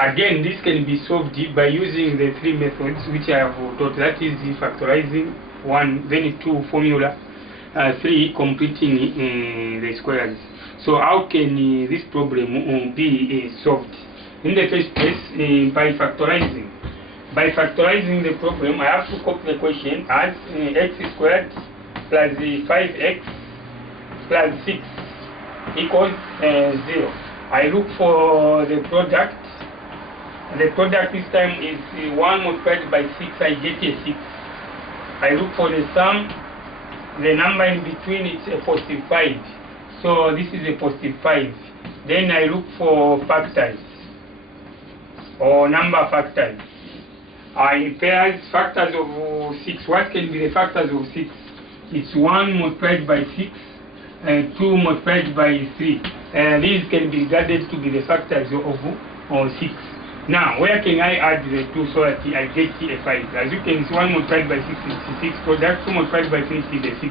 Again, this can be solved by using the three methods which I have taught, that is the factorizing, 1, then 2, formula, 3, completing the squares. So how can this problem be solved? In the first place, by factorizing. By factorizing the problem, I have to copy the question as x squared plus 5x plus 6 equals 0. I look for the product. The product this time is 1 multiplied by 6, I get a 6. I look for the sum. the number in between is a positive 5. So this is a positive 5. Then I look for factors or number factors. In pairs, factors of 6. What can be the factors of 6? It's 1 multiplied by 6 and 2 multiplied by 3. These can be regarded to be the factors of 6. Now, where can I add the 2 so that I get a 5? As you can see, 1 multiplied by 6 is 6 product, 2 multiplied by 3 is a 6.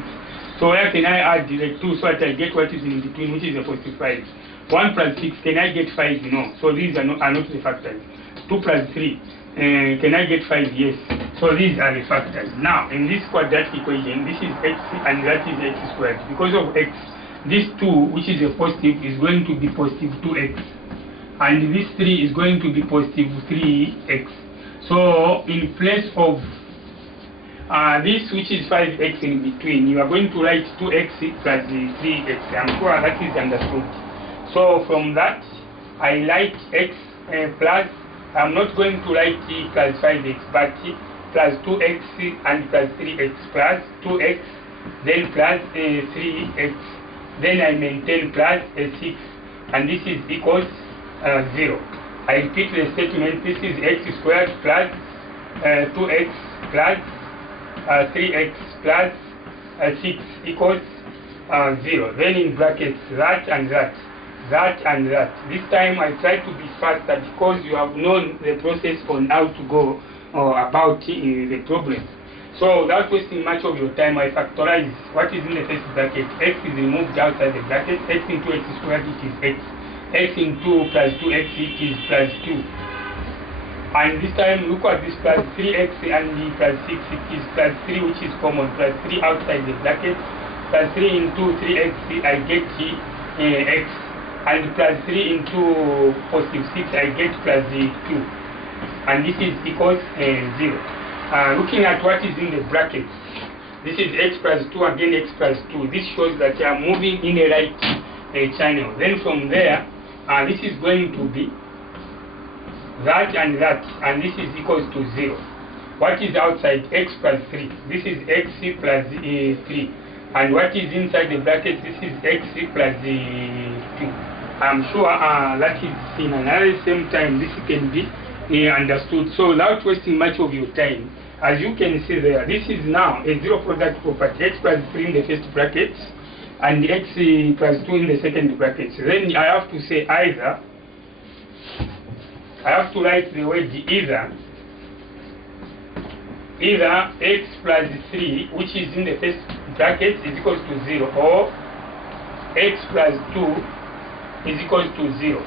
So where can I add the 2 so that I get what is in between, which is a positive 5? 1 plus 6, can I get 5? No. So these are not the factors. 2 plus 3, can I get 5? Yes. So these are the factors. Now, in this quadratic equation, this is x and that is x squared. Because of x, this 2, which is a positive, is going to be positive 2x. And this 3 is going to be positive 3x. So, in place of this, which is 5x in between, you are going to write 2x plus 3x. I'm sure that is understood. So, from that, I write x plus, I'm not going to write plus 5x, but plus 2x and plus 3x plus 2x, then plus 3x, then I maintain plus 6, and this is equals 0. I repeat the statement. This is x squared plus 2x plus 3x plus 6 equals 0. Then in brackets, that and that, that and that. This time I try to be faster because you have known the process on how to go about the problem. So without wasting much of your time, I factorize what is in the first bracket. X is removed outside the bracket. X into x squared, it is x. X into plus 2x, it is plus 2. And this time look at this plus 3x and the plus 6, it is plus 3, which is common, plus 3 outside the bracket. Plus 3 into 3x, I get x. And plus 3 into positive 6, I get plus 2. And this is equals 0. Looking at what is in the bracket, this is x plus 2, again x plus 2. This shows that you are moving in a right channel. Then from there, this is going to be that, and this is equals to 0. What is outside? X plus 3. This is x plus 3. And what is inside the bracket? This is x plus 2. I'm sure that is in another same time this can be understood. So without wasting much of your time, as you can see there, this is now a zero product property. X plus 3 in the first bracket and x plus 2 in the second bracket. So then I have to say either, I have to write the word either x plus 3, which is in the first bracket, is equals to 0, or x plus 2 is equals to 0.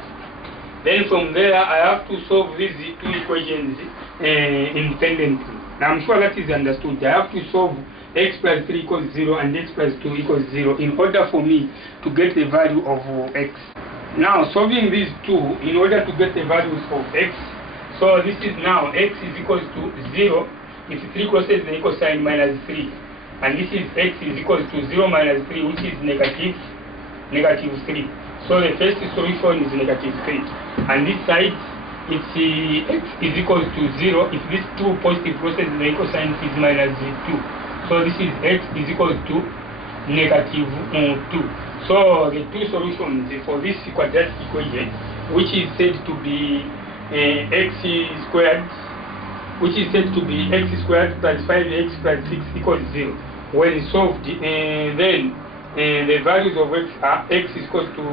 Then from there, I have to solve these two equations independently. Now I'm sure that is understood. I have to solve x plus 3 equals 0 and x plus 2 equals 0 in order for me to get the value of x. Now solving these two in order to get the values of x, so this is now x is equals to 0 if 3 crosses the equal sign minus 3. And this is x is equals to 0 minus 3, which is negative 3. So the first solution is negative 3. And this side, it's x is equals to 0 if these two positive crosses the equal sign is minus 2. So this is x is equals to negative 2. So the two solutions for this quadratic equation, which is said to be x squared, which is said to be x squared plus 5x plus 6 equals 0. When solved, then the values of x are x is equals to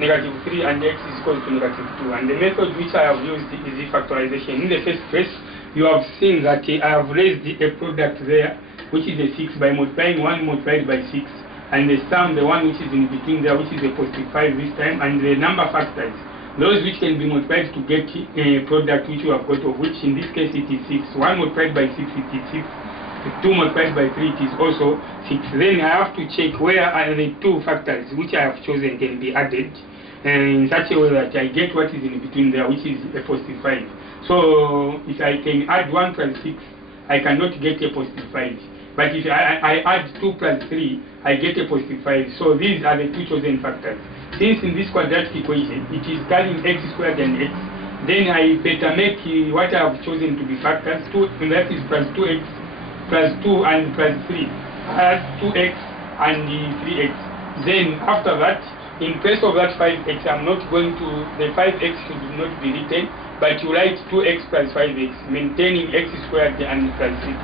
negative 3 and x is equals to negative 2. And the method which I have used is the factorization. In the first case, you have seen that I have raised a product there, which is a 6, by multiplying 1 multiplied by 6. And the sum, the one which is in between there, which is a positive 5 this time, and the number factors, those which can be multiplied to get a product which you have got, of which in this case it is 6. 1 multiplied by 6, it is 6. 2 multiplied by 3, it is also 6. Then I have to check where are the two factors which I have chosen can be added in such a way that I get what is in between there, which is a positive 5. So if I can add 1 plus 6, I cannot get a positive 5. But if I add 2 plus 3, I get a positive 5. So these are the two chosen factors. Since in this quadratic equation, it is carrying x squared and x, then I better make what I have chosen to be factors, 2, and that is plus 2x, plus 2 and plus 3. has 2x and 3x. Then after that, in place of that 5x, I'm not going to, the 5x should not be written, but you write 2x plus 5x, maintaining x squared and plus 6.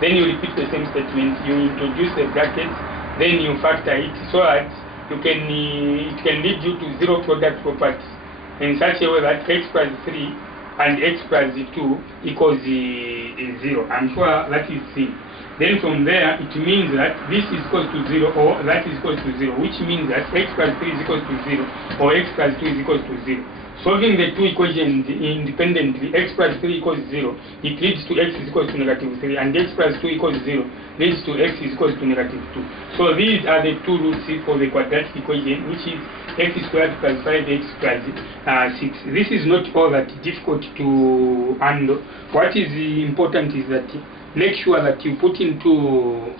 Then you repeat the same statement, you introduce the brackets, then you factor it so that you can, it can lead you to zero product property in such a way that x plus 3 and x plus 2 equals 0. I'm sure that is C. Then from there, it means that this is equal to 0 or that is equal to 0, which means that x plus 3 is equal to 0 or x plus 2 is equal to 0. Solving the two equations independently, x plus 3 equals 0, it leads to x is equal to negative 3, and x plus 2 equals 0 leads to x is equal to negative 2. So these are the two roots for the quadratic equation, which is x squared plus 5x plus 6. This is not all that difficult to handle. What is important is that make sure that you put into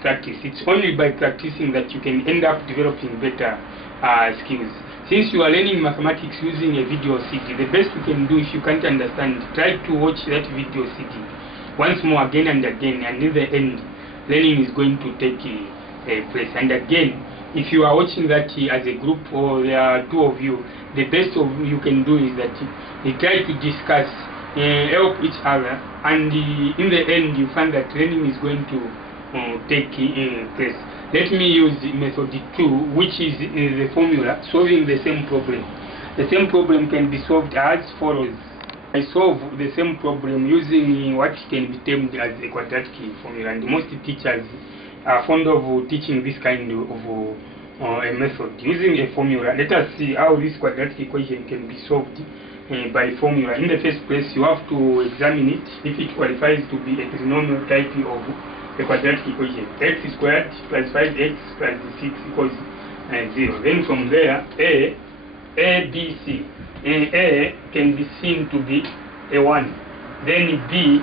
practice. It's only by practicing that you can end up developing better skills. Since you are learning mathematics using a video CD, the best you can do, if you can't understand, try to watch that video CD once more again and again, and in the end, learning is going to take place. And again, if you are watching that as a group or there are two of you, the best of you can do is that you try to discuss, help each other, and in the end you find that learning is going to take place. Let me use method 2, which is the formula solving the same problem. The same problem can be solved as follows. I solve the same problem using what can be termed as a quadratic formula, and most teachers are fond of teaching this kind of a method using a formula. Let us see how this quadratic equation can be solved by formula. In the first place, you have to examine it if it qualifies to be a trinomial type of a quadratic equation. X squared plus 5x plus 6 equals 0. Then from there, A, B, C. A can be seen to be a 1. Then B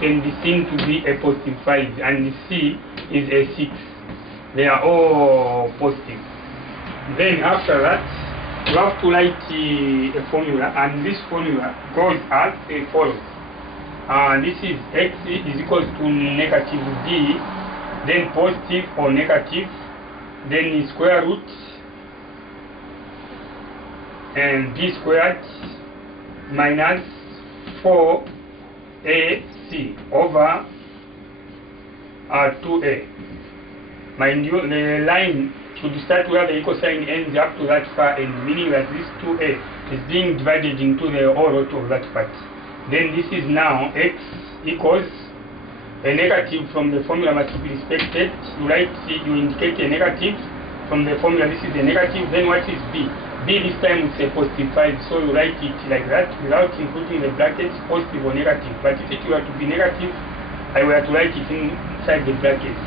can be seen to be a positive 5. And C is a 6. They are all positive. Then after that, you have to write a formula, and this formula goes as follows. This is x is equals to negative b, then positive or negative, then square root and b squared minus 4ac over 2a. Mind you, the line should start where the equal sign ends up to that far end, meaning that this 2a is being divided into the whole root of that part. Then this is now x equals a negative from the formula must be respected. You write, you indicate a negative from the formula. This is a negative. Then what is b? B this time is a positive 5, so you write it like that without including the brackets, positive or negative. But if it were to be negative, I were to write it inside the brackets.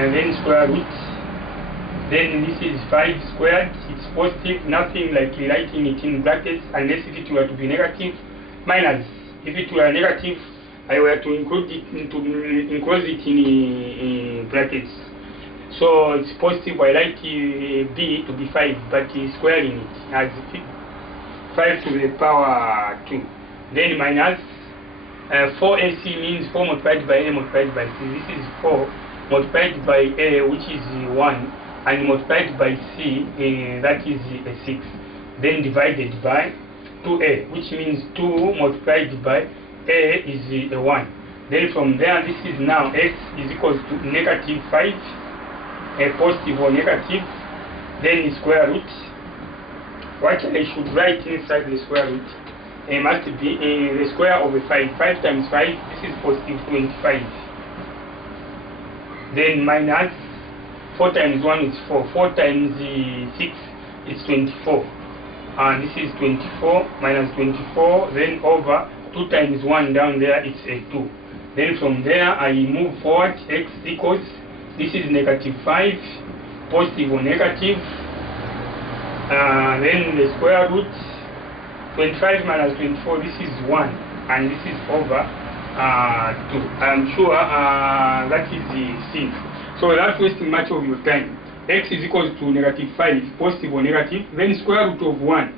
And then square root. Then this is 5 squared. It's positive, nothing like writing it in brackets unless if it were to be negative. Minus, if it were negative, I were to include it enclose it in brackets. So it's positive. I write b to be 5, but squaring it as 5 to the power 2. Then minus 4ac means 4 multiplied by a multiplied by c. This is 4 multiplied by a, which is 1, and multiplied by c, that is 6. Then divided by 2a, which means 2 multiplied by a is 1. Then from there, this is now x is equals to negative 5, a positive or negative, then square root. What I should write inside the square root must be the square of 5. 5 times 5, this is positive 25. Then minus 4 times 1 is 4. 4 times 6 is 24. And this is 24 minus 24, then over 2 times 1 down there, it's a 2. Then from there, I move forward, x equals, this is negative 5, positive or negative, then the square root, 25 minus 24, this is 1, and this is over 2. I'm sure that is the C. So without wasting much of your time, x is equals to negative 5, positive or negative, then square root of 1,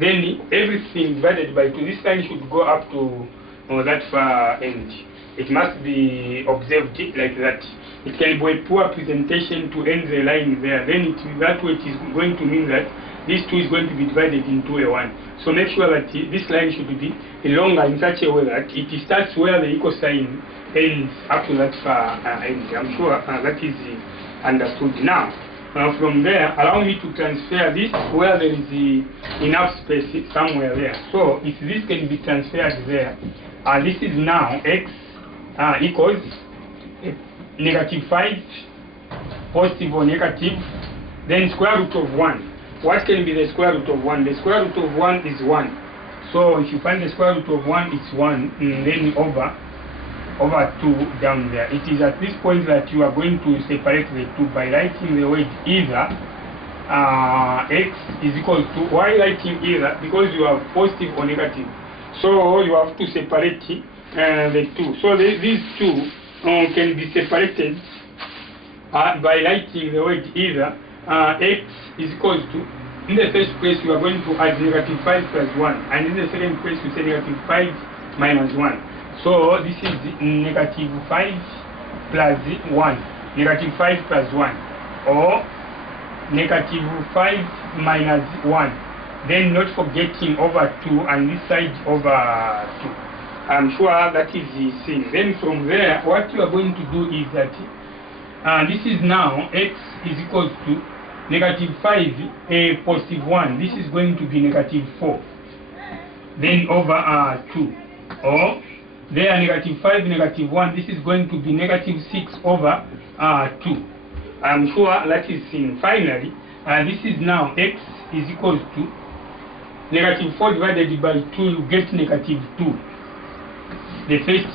then everything divided by 2. This line should go up to or that far end. It must be observed like that. It can be a poor presentation to end the line there. Then that way it is going to mean that this 2 is going to be divided into a 1. So make sure that this line should be longer in such a way that it starts where the equal sign ends up to that far end. I'm sure that is understood. Now, from there, allow me to transfer this where there is enough space somewhere there. So if this can be transferred there, this is now x equals -5, positive or negative, then square root of 1. What can be the square root of 1? The square root of 1 is 1. So if you find the square root of 1, it's 1, and then over 2 down there. It is at this point that you are going to separate the 2 by writing the word either x is equal to, why writing either? Because you have positive or negative. So you have to separate the 2. So these 2 can be separated by writing the word either. X is equal to, in the first place you are going to add -5 plus 1, and in the second place you say -5 minus 1. So this is -5 plus 1, -5 plus 1, or -5 minus 1. Then not forgetting over 2 and this side over 2. I'm sure that is the thing. Then from there, what you are going to do is that this is now x is equal to -5 positive 1. This is going to be -4. Then over 2. Or there -5 -1. This is going to be -6 over 2. I'm sure that is seen. Finally, this is now x is equal to -4 divided by 2. You get -2. The first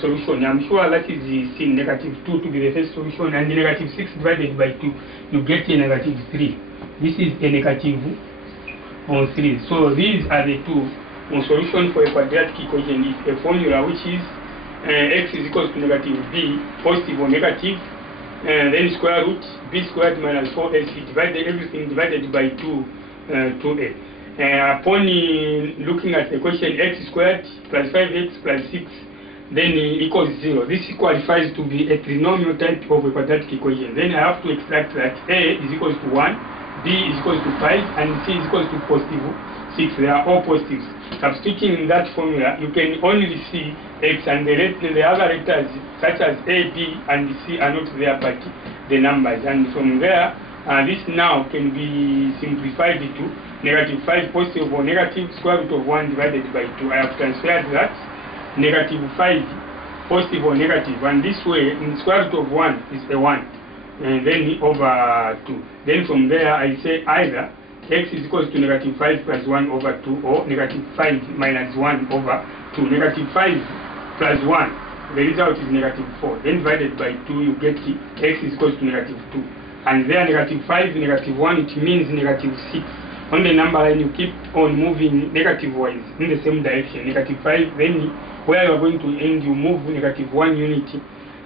solution. I'm sure that is seen. -2 to be the first solution, and the -6 divided by 2, you get a -3. This is a -3. So these are the two solutions for a quadratic equation. It's a formula which is x is equal to -b, positive or negative, then square root b squared minus 4ac divided everything divided by 2a. Upon looking at the equation, x squared plus 5x plus 6 then equals 0. This qualifies to be a trinomial type of a quadratic equation. Then I have to extract that a is equal to 1, b is equal to 5, and c is equal to positive 6. They are all positives. Substituting in that formula, you can only see x, and the other letters such as a, b, and c are not there, but the numbers. And from there, this now can be simplified to -5 positive or negative square root of 1 divided by 2. I have transferred that -5 positive or negative, and this way in square root of 1 is a 1, and then over 2. Then from there I say either x is equal to -5 plus 1 over 2, or -5 minus 1 over 2. -5 plus 1, the result is -4. Then divided by 2, you get x is equal to -2. And there -5, -1, it means -6. On the number line, you keep on moving negative wise in the same direction. -5, then where you are going to end, you move -1 unit,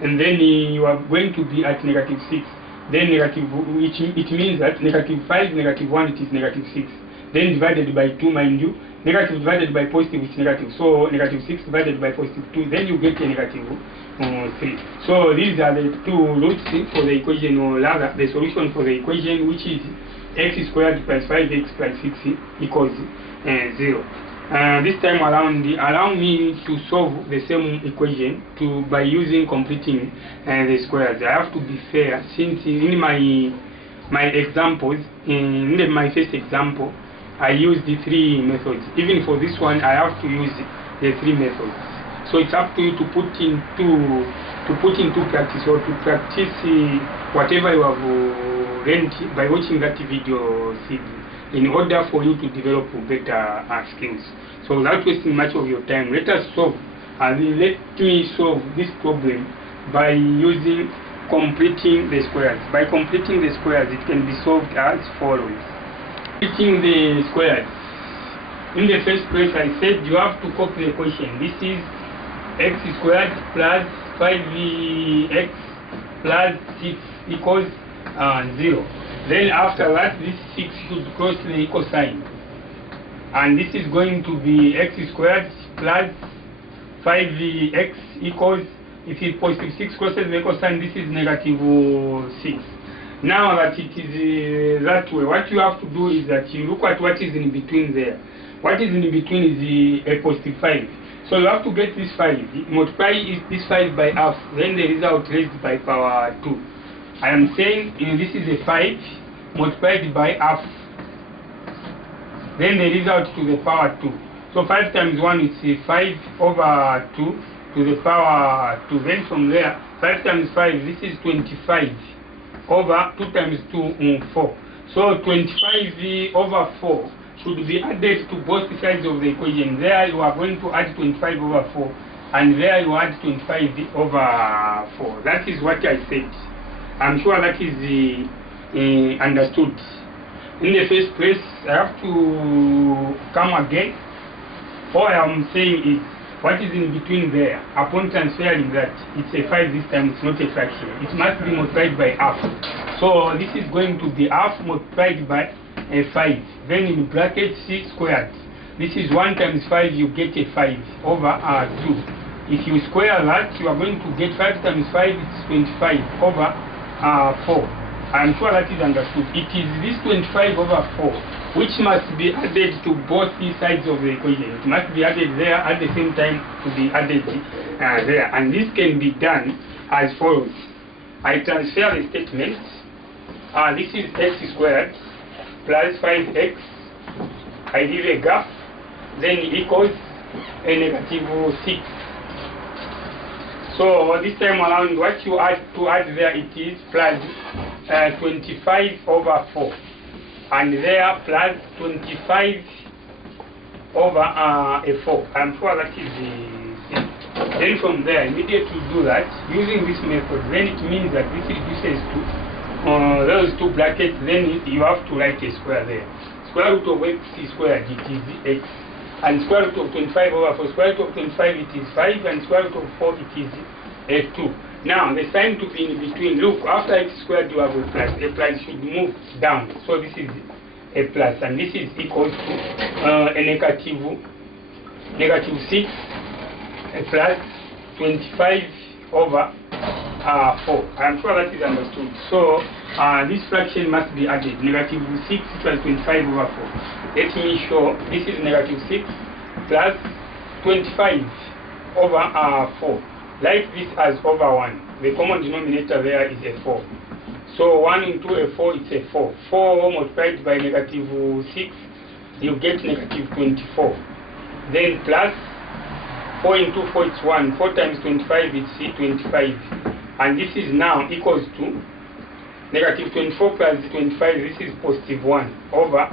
and then you are going to be at -6. Then which it means that -5, -1, it is -6. Then divided by 2, mind you, negative divided by positive is negative. So -6 divided by positive 2, then you get a -3. So these are the two roots for the equation, or rather the solution for the equation, which is x squared plus 5x plus 6 equals 0. This time around, allow me to solve the same equation by using completing the squares. I have to be fair, since in my examples, in my first example, I used the 3 methods. Even for this one, I have to use the 3 methods. So it's up to you to put into practice, or to practice whatever you have learned by watching that video CD, in order for you to develop better skills. So without wasting much of your time, let me solve this problem by using completing the squares. By completing the squares, it can be solved as follows. Completing the squares. In the first place, I said you have to copy the equation. This is x squared plus 5x plus 6 equals 0. Then after that, this 6 should cross the equal sign, and this is going to be x squared plus 5x equals, if it's positive 6 crosses the equal sign, this is negative 6. Now that it is that way, what you have to do is that you look at what is in between there. What is in between is a positive 5. So you have to get this 5, multiply this 5 by half, then the result raised by power 2. I am saying this is a 5 multiplied by half, then the result to the power 2. So 5 times 1 is 5 over 2 to the power 2. Then from there, 5 times 5, this is 25 over 2 times 2, 4. So 25 over 4 should be added to both sides of the equation. There you are going to add 25 over 4, and there you add 25 over 4. That is what I said. I'm sure that is understood. In the first place, I have to come again. All I am saying is, what is in between there, upon transferring that, it's a 5 this time, it's not a fraction. It must be multiplied by half. So this is going to be half multiplied by a 5. Then in brackets c squared. This is 1 times 5, you get a 5 over 2. If you square that, you are going to get 5 times 5, it's 25 over 4. I'm sure that is understood. It is this 25 over 4 which must be added to both sides of the equation. It must be added there at the same time to be added there. And this can be done as follows. I transfer the statement. This is x squared plus 5x. I leave a gap, then equals a negative 6. So this time around, what you add to add there, it is plus 25 over 4, and there plus 25 over a 4. I'm sure that is the same. Then from there, immediately do that using this method. Then it means that this reduces to those two brackets. Then you have to write a square there. Square root of x squared, it is x. And square root of 25 over 4, square root of 25 it is 5, and square root of 4 it is 2. Now the sign to be in between, look, after x squared you have a plus. A plus should move down, so this is a plus, and this is equal to a negative 6 plus 25 over 4. I am sure that is understood. So this fraction must be added. Negative 6 plus 25 over 4. Let me show. This is negative 6 plus 25 over 4. Like this as over 1. The common denominator there is a 4. So 1 into a 4, it's a 4. 4 multiplied by negative 6, you get negative 24. Then plus 4 into 4, it's 1. 4 times 25, it's 25. And this is now equals to negative 24 plus 25, this is positive 1 over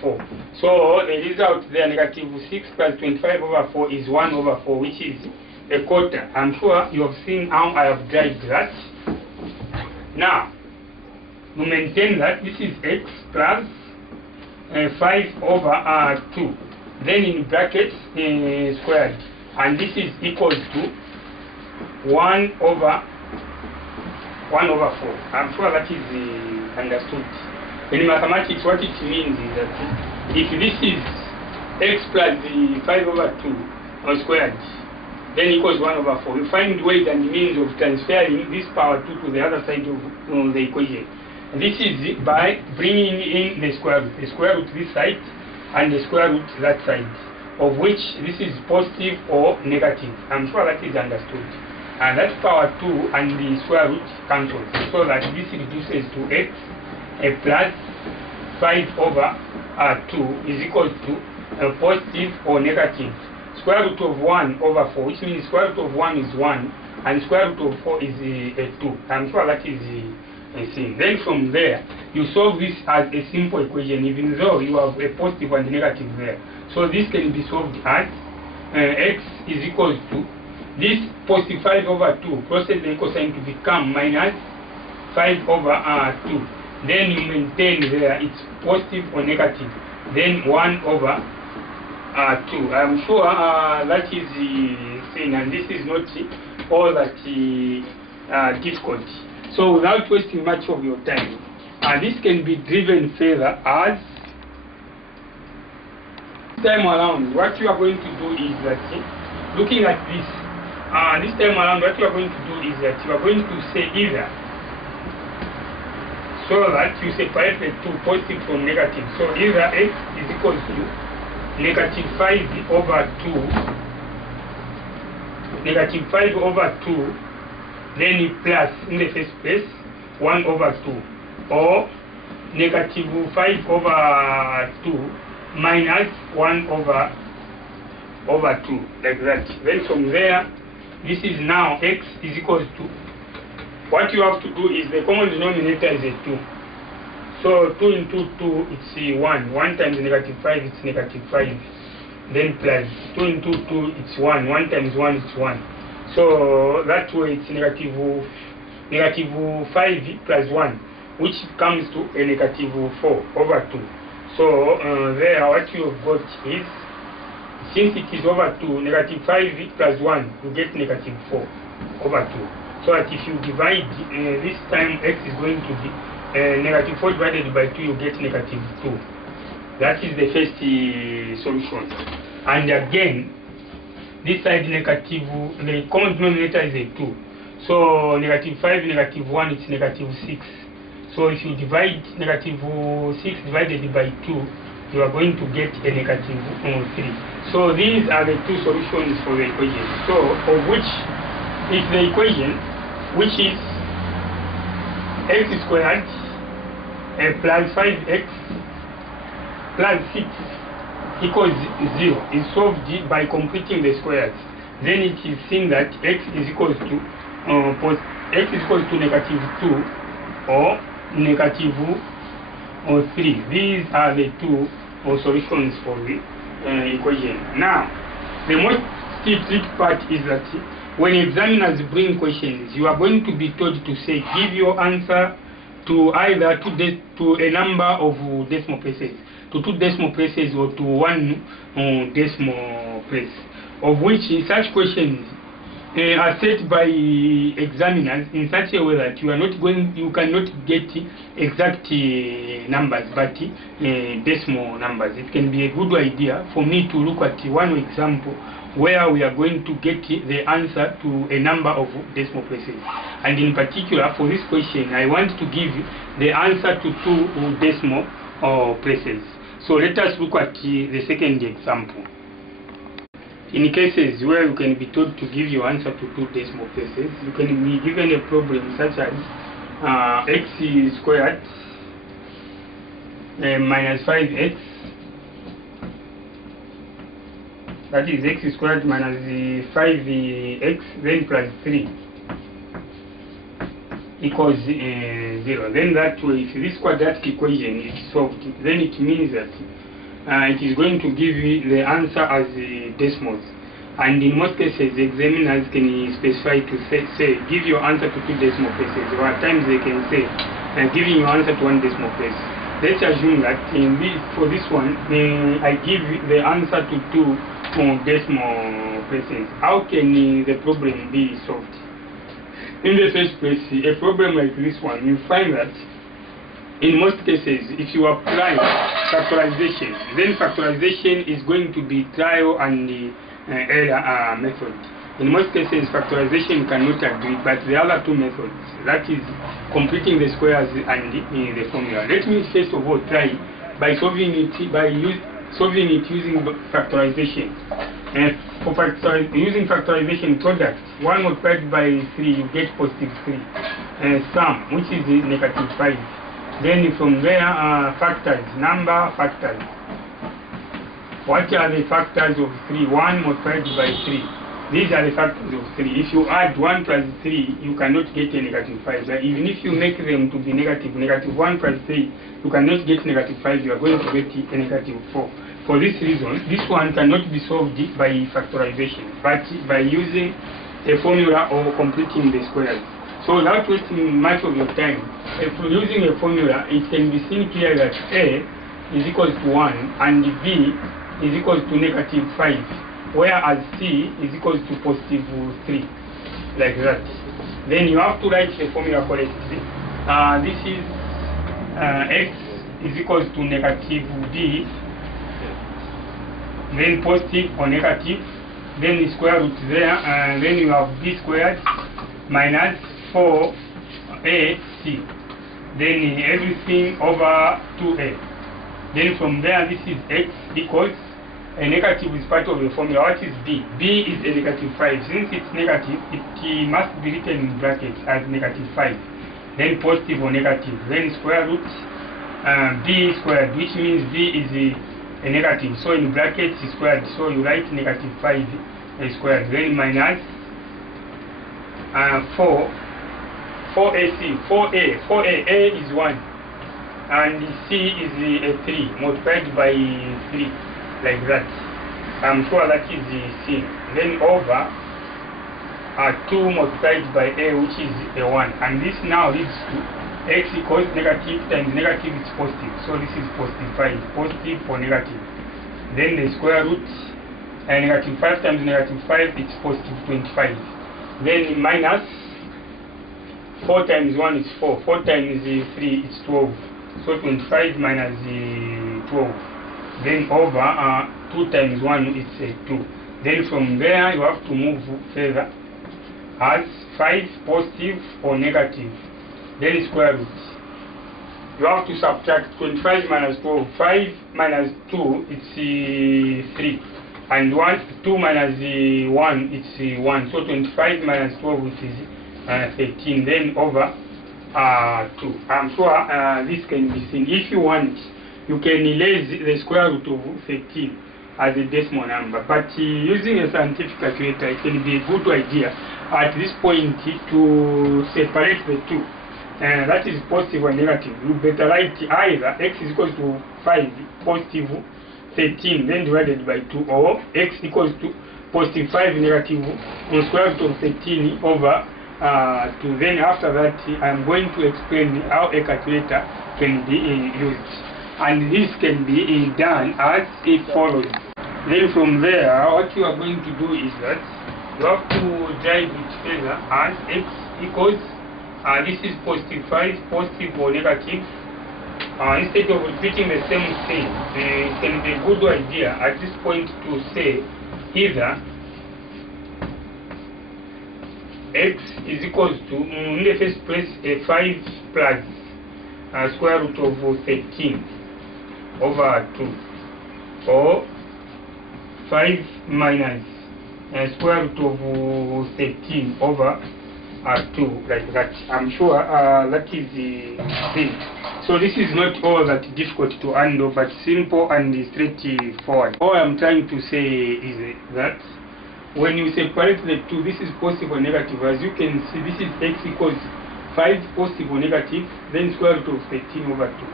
4. So the result there, negative 6 plus 25 over 4 is 1 over 4, which is a quarter. I'm sure you have seen how I have derived that. Now, to maintain that, this is x plus 5 over 2. Then in brackets squared. And this is equal to 1 over 4. I'm sure that is understood. In mathematics, what it means is that if this is x plus the 5 over 2 or squared, then equals 1 over 4. You find ways and means of transferring this power 2 to the other side of the equation. And this is by bringing in the square root this side and the square root that side, of which this is positive or negative. I'm sure that is understood. And that power 2 and the square root cancels, so that this reduces to x plus 5 over 2 is equal to positive or negative square root of 1 over 4, which means square root of 1 is 1 and square root of 4 is 2. I'm sure that is a thing. Then from there, you solve this as a simple equation, even though you have a positive and negative there. So this can be solved as x is equal to this positive 5 over 2 crosses the equal sign to become minus 5 over 2. Then you maintain there it's positive or negative. Then 1 over 2. I'm sure that is the thing, and this is not all that difficult. So without wasting much of your time, this can be driven further as time around. What you are going to do is that looking at this, This time around, what you are going to do is that you are going to say either, so that you separate the two, positive from negative. So either x is equals to negative 5 over 2, negative 5 over 2, then plus in the first place 1 over 2, or negative 5 over 2 minus 1 over 2, like that. Then from there, this is now x is equals to, what you have to do is the common denominator is a 2. So 2 into 2, it's 1. 1 times negative 5, it's negative 5. Then plus 2 into 2, it's 1. 1 times 1, it's 1. So that way it's negative 5 plus 1, which comes to a negative 4 over 2. So there what you have got is, since it is over 2, negative 5 plus 1, you get negative 4 over 2. So that if you divide, this time x is going to be negative 4 divided by 2, you get negative 2. That is the first solution. And again, this side negative, the common denominator is a 2. So negative 5, negative 1, it's negative 6. So if you divide negative 6 divided by 2, you are going to get a negative 3. So these are the two solutions for the equation. So of which is the equation, which is x squared plus 5x plus 6 equals 0 is solved by completing the squares. Then it is seen that x is equals to negative 2 or negative 3. These are the two solutions for the equation. Now, the most tricky part is that when examiners bring questions, you are going to be told to say, give your answer to either to a number of decimal places, to 2 decimal places, or to 1 decimal place, of which such questions are set by examiners in such a way that you cannot get exact numbers, but decimal numbers. It can be a good idea for me to look at one example where we are going to get the answer to a number of decimal places. And in particular, for this question, I want to give the answer to 2 decimal places. So let us look at the second example. In cases where you can be told to give your answer to 2 decimal places, you can be given a problem such as x squared minus 5x, that is x squared minus 5x, then plus 3 equals 0. Then that way, if this quadratic equation is solved, then it means that it is going to give you the answer as decimals. And in most cases, the examiners can specify to say give your answer to 2 decimal places, or at times they can say giving your answer to 1 decimal place. Let's assume that for this one, I give the answer to 2 decimal places. How can the problem be solved? In the first place, a problem like this one, you find that in most cases, if you apply factorization, then factorization is going to be trial and error method. In most cases, factorization cannot agree, but the other 2 methods, that is completing the squares and the formula. Let me first of all try by solving it using factorization. And for using factorization, product 1 multiplied by 3, you get positive 3. Sum, which is the negative 5. Then from there, factors, number factors. What are the factors of 3? 1 multiplied by 3. These are the factors of 3. If you add 1 plus 3, you cannot get a negative 5. But even if you make them to be negative 1 plus 3, you cannot get negative 5. You are going to get a negative 4. For this reason, this one cannot be solved by factorization, but by using a formula or completing the squares. So without wasting much of your time, if using a formula, it can be seen clear that A is equals to 1 and B is equals to negative 5, whereas C is equals to positive 3, like that. Then you have to write the formula correctly. This is x is equals to negative D, then positive or negative then the square root there, and then you have b squared minus 4ac, then everything over 2a. Then from there, this is x equals a negative is part of the formula. What is b? B is a negative 5. Since it's negative, it must be written in brackets as negative 5. Then positive or negative. Then square root b squared, which means b is a negative. So in brackets is squared. So you write negative 5 squared. Then minus 4ac. 4a is 1. And c is a 3 multiplied by 3. Like that. I'm sure that is the C. Then over 2 multiplied by a, which is a 1. And this now leads to x equals negative times negative is positive. So this is positive 5. Positive or negative. Then the square root negative 5 times negative 5, it's positive 25. Then minus 4 times 1 is 4. 4 times 3, it's 12. So 25 minus 12. Then over 2 times 1 is 2. Then from there you have to move further as 5 positive or negative. Then square root. You have to subtract 25 minus 12. 5 minus 2 it's 3. And 2 minus 1 it's 1. So 25 minus 12 which is 13. Then over 2. I'm sure this can be seen. If you want, you can erase the square root of 13 as a decimal number, but using a scientific calculator, it can be a good idea at this point to separate the two. That is positive or negative. You better write either x is equal to 5 positive 13 then divided by 2, or x equals to positive 5 negative on square root of 13 over 2. Then after that, I'm going to explain how a calculator can be used. And this can be done as it follows. Then from there, what you are going to do is that you have to drive it further as x equals, this is positive 5, positive or negative. Instead of repeating the same thing, it can be a good idea at this point to say either x is equals to, in the first place, a 5 plus square root of 13 over 2, or 5 minus square root of 13 over 2, like that. I'm sure that is the thing. So this is not all that difficult to handle, but simple and straightforward. All I'm trying to say is that when you separate the two, this is positive or negative. As you can see, this is x equals 5 positive or negative, then square root of 13 over 2.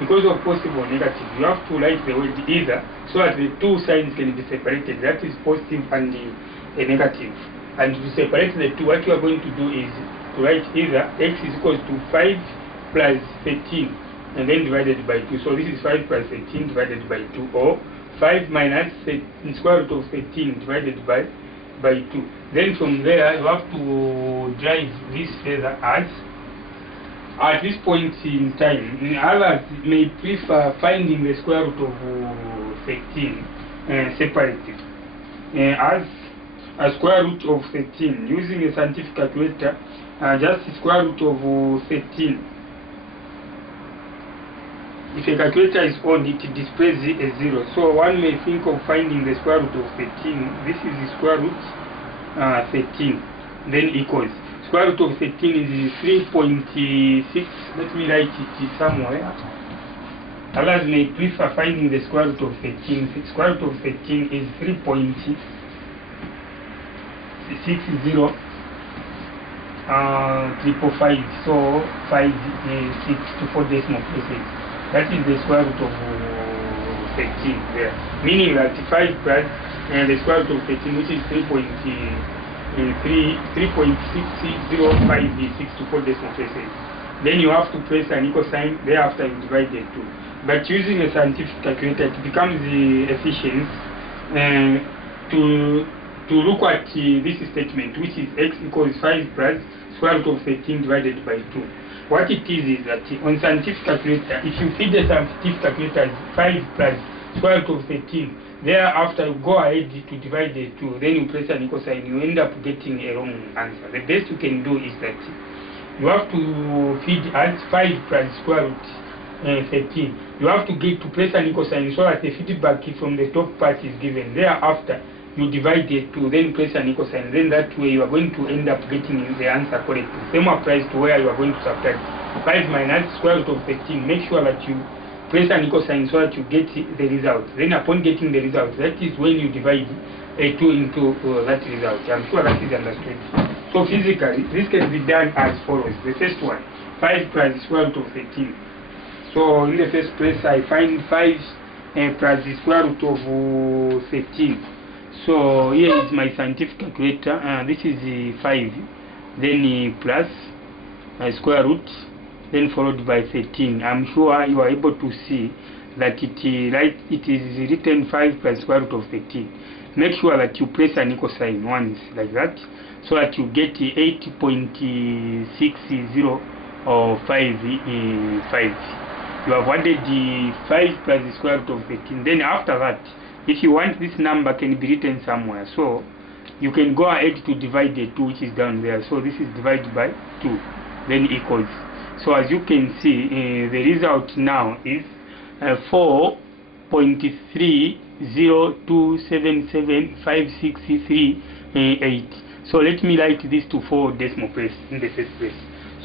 Because of positive or negative, you have to write the word either so that the two sides can be separated. That is positive and a negative. And to separate the two, what you are going to do is to write either x is equals to 5 plus 13 and then divided by 2. So this is 5 plus 13 divided by 2, or 5 minus the square root of 13 divided by 2. Then from there you have to drive this further as at this point in time. Others may prefer finding the square root of 13 separately as a square root of 13 using a scientific calculator. Just the square root of 13. If a calculator is on, it displays a 0. So one may think of finding the square root of 13. This is the square root 13. Then equals square root of 13 is 3.6. Let me write it somewhere. Others may prefer finding the square root of 13. The square root of 13 is 3.60 555. So 5 6 to 4 decimal places. That is the square root of 13 there. Meaning that 5 plus the square root of 13, which is 3.6056 to 4 decimal places. Then you have to place an equal sign. Thereafter you divide the two. But using a scientific calculator, it becomes efficient to look at this statement, which is x equals 5 plus square root of 13 divided by 2. What it is that on scientific calculator, if you feed the scientific calculator 5 plus square root of 13, Thereafter, you go ahead to divide the 2, then you press an equal sign, you end up getting a wrong answer. The best you can do is that you have to feed as 5 plus square root 13. You have to get to press an equal sign so that the feedback from the top part is given. Thereafter, you divide the 2, then press an equal sign. Then that way you are going to end up getting the answer correctly. Same applies to where you are going to subtract 5 minus square root of 13. Make sure that you press an equal sign so that you get the result. Then upon getting the result, that is when you divide a 2 into that result. I'm sure that is understood. So physically, this can be done as follows. The first one, 5 plus square root of 13. So in the first place, I find 5 plus the square root of 13. So here is my scientific calculator. This is 5. Then plus square root, then followed by 13. I'm sure you are able to see that it is written 5 plus square root of 13. Make sure that you press an equal sign once like that, so that you get 8.60 or 5. You have added the 5 plus the square root of 13. Then after that, if you want, this number can be written somewhere. So you can go ahead to divide the 2 which is down there. So this is divided by 2, then equals. So as you can see, the result now is 4.30277563.8. So let me write this to 4 decimal place in the first place.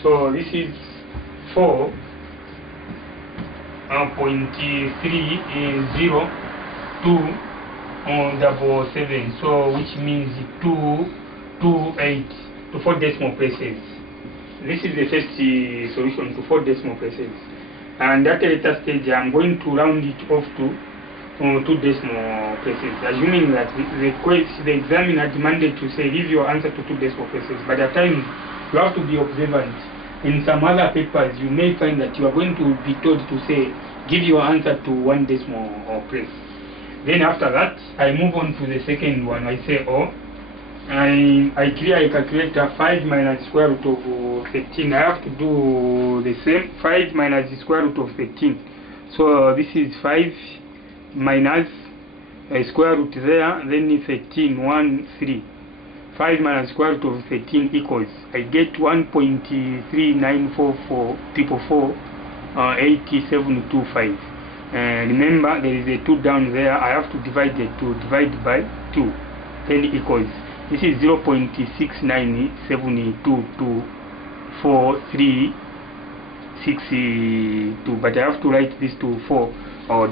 So this is 4.3027, so which means 228 to 4 decimal places. This is the first solution to 4 decimal places. And at a later stage, I'm going to round it off to 2 decimal places, assuming that the examiner demanded to say give your answer to 2 decimal places. But at times, you have to be observant. In some other papers, you may find that you are going to be told to say give your answer to 1 decimal place. Then after that, I move on to the second one. I say, I clear a calculator. 5 minus square root of 13. I have to do the same. 5 minus the square root of 13. So this is 5 minus a square root there, then 13, 1, 3. 5 minus square root of 13 equals, I get 1.394448725. Remember, there is a 2 down there. I have to divide the 2, divide by 2, then equals, this is 0.6972243662, but I have to write this to 4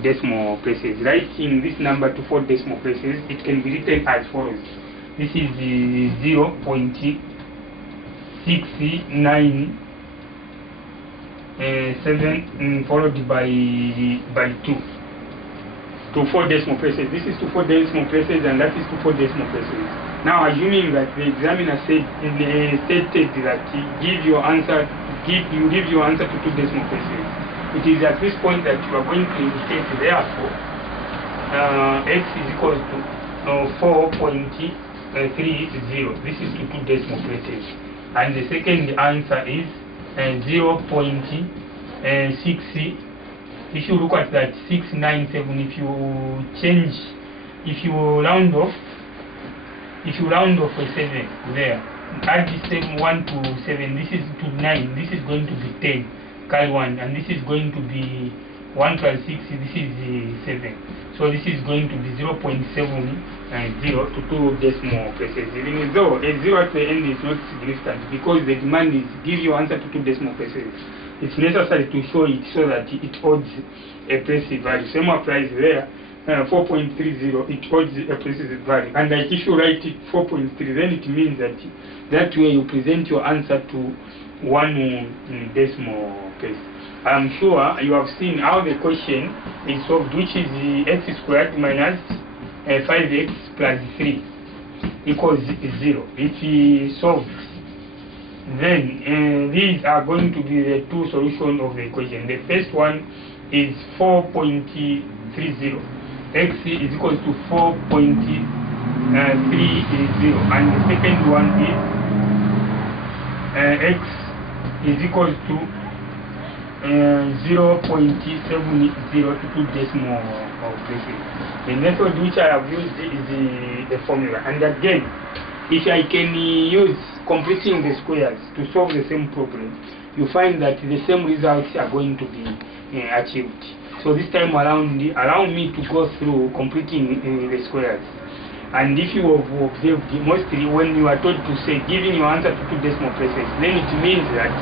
decimal places. Writing this number to 4 decimal places, it can be written as follows. This is the 0.697 followed by 2 to 4 decimal places. This is to 4 decimal places, and that is to 4 decimal places. Now, assuming that the examiner stated that you give your answer to 2 decimal places, it is at this point that you are going to indicate, therefore, x is equal to 4.30. This is to 2 decimal places, and the second answer is 0.6. If you look at that 697, if you round off a 7 there, add the same 1 to 7, this is to 9, this is going to be 10, carry 1, and this is going to be 1 plus 6, this is 7. So this is going to be 0.70 to 2 decimal places. Even though a 0 at the end is not significant, because the demand is give your answer to 2 decimal places, it's necessary to show it so that it odds a precise value. Same applies there. 4.30, it odds a precise value. And like if you write it 4.3, then it means that way you present your answer to 1 decimal place. I'm sure you have seen how the question is solved, which is the x squared minus 5x plus 3 equals 0. If we solve, then these are going to be the 2 solutions of the equation. The first one is 4.30. X is equal to 4.30, and the second one is x is equal to 0.70 to 2 decimal places. The method which I have used is the formula. And again, if I can use completing the squares to solve the same problem, you find that the same results are going to be achieved. So this time around, allow me to go through completing the squares. And if you have observed, mostly when you are told to say giving your answer to 2 decimal places, then it means that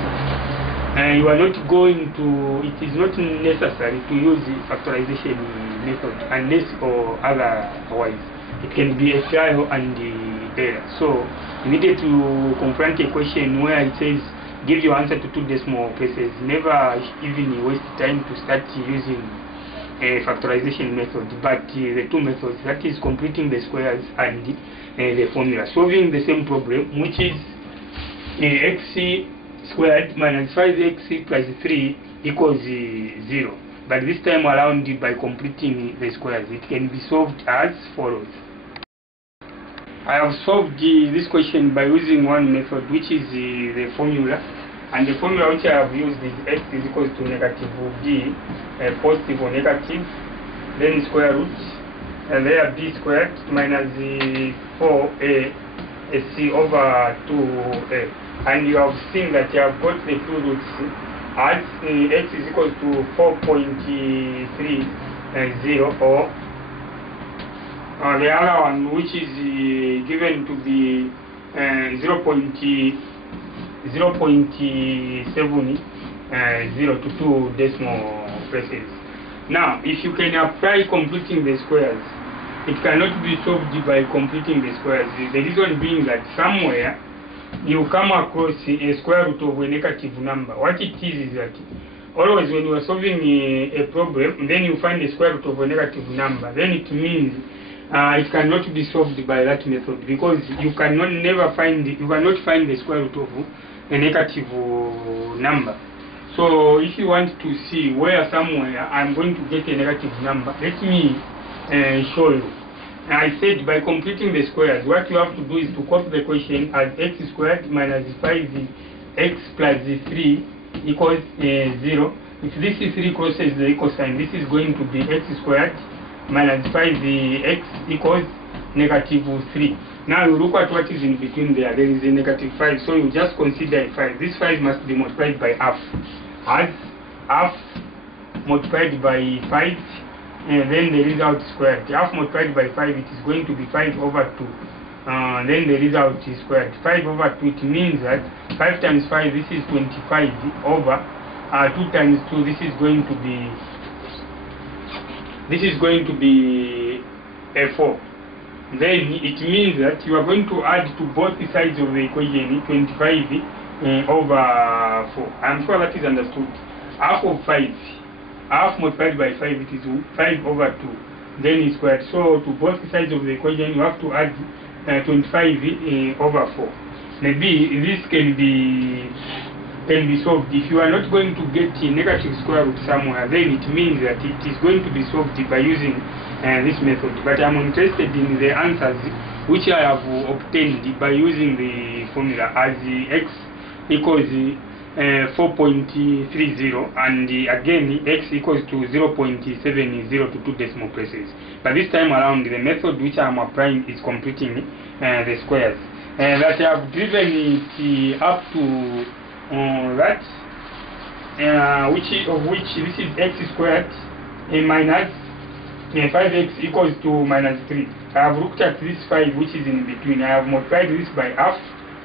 you are not going to, it is not necessary to use the factorization method unless or otherwise. It can be a trial and error. So you needed to confront a question where it says give your answer to 2 decimal places. Never even waste time to start using a factorization method, but the 2 methods, that is completing the squares and the formula, solving the same problem, which is x squared minus 5x plus 3 equals 0. But this time around, by completing the squares, it can be solved as follows. I have solved this question by using one method, which is the formula. And the formula which I have used is x is equals to negative b, positive or negative, then square root, and there b squared minus 4a c over 2a. And you have seen that you have got the 2 roots as x is equals to 4.30, or the other one, which is given to be 0.70 to 2 decimal places. Now, if you can apply completing the squares, it cannot be solved by completing the squares. The reason being that somewhere you come across a square root of a negative number. What it is that always when you are solving a problem, then you find the square root of a negative number, then it means it cannot be solved by that method, because you cannot find the square root of a negative number. So if you want to see where somewhere I'm going to get a negative number, let me show you. I said by completing the squares, what you have to do is to copy the question as x squared minus 5x plus 3 equals 0. If this is 3 crosses the equal sign, this is going to be x squared minus 5x equals negative 3. Now you look at what is in between there. There is a negative 5, so you just consider a 5. This 5 must be multiplied by half. As half multiplied by 5, and then the result squared. Half multiplied by 5, it is going to be 5 over 2. Then the result is squared. 5 over 2, it means that 5 times 5, this is 25 over 2 times 2, this is going to be a 4. Then it means that you are going to add to both sides of the equation 25 over 4. I'm sure that is understood. Half of 5, half multiplied by 5, it is 5 over 2. Then it's squared. So to both sides of the equation, you have to add 25 over 4. Maybe this can be solved. If you are not going to get a negative square root somewhere, then it means that it is going to be solved by using this method. But I'm interested in the answers which I have obtained by using the formula as x equals 4.30, and again x equals to 0.70 to 2 decimal places. But this time around, the method which I am applying is completing the squares. That I have driven it up to that, which this is x squared minus 5x equals to minus 3. I have looked at this 5 which is in between. I have multiplied this by half,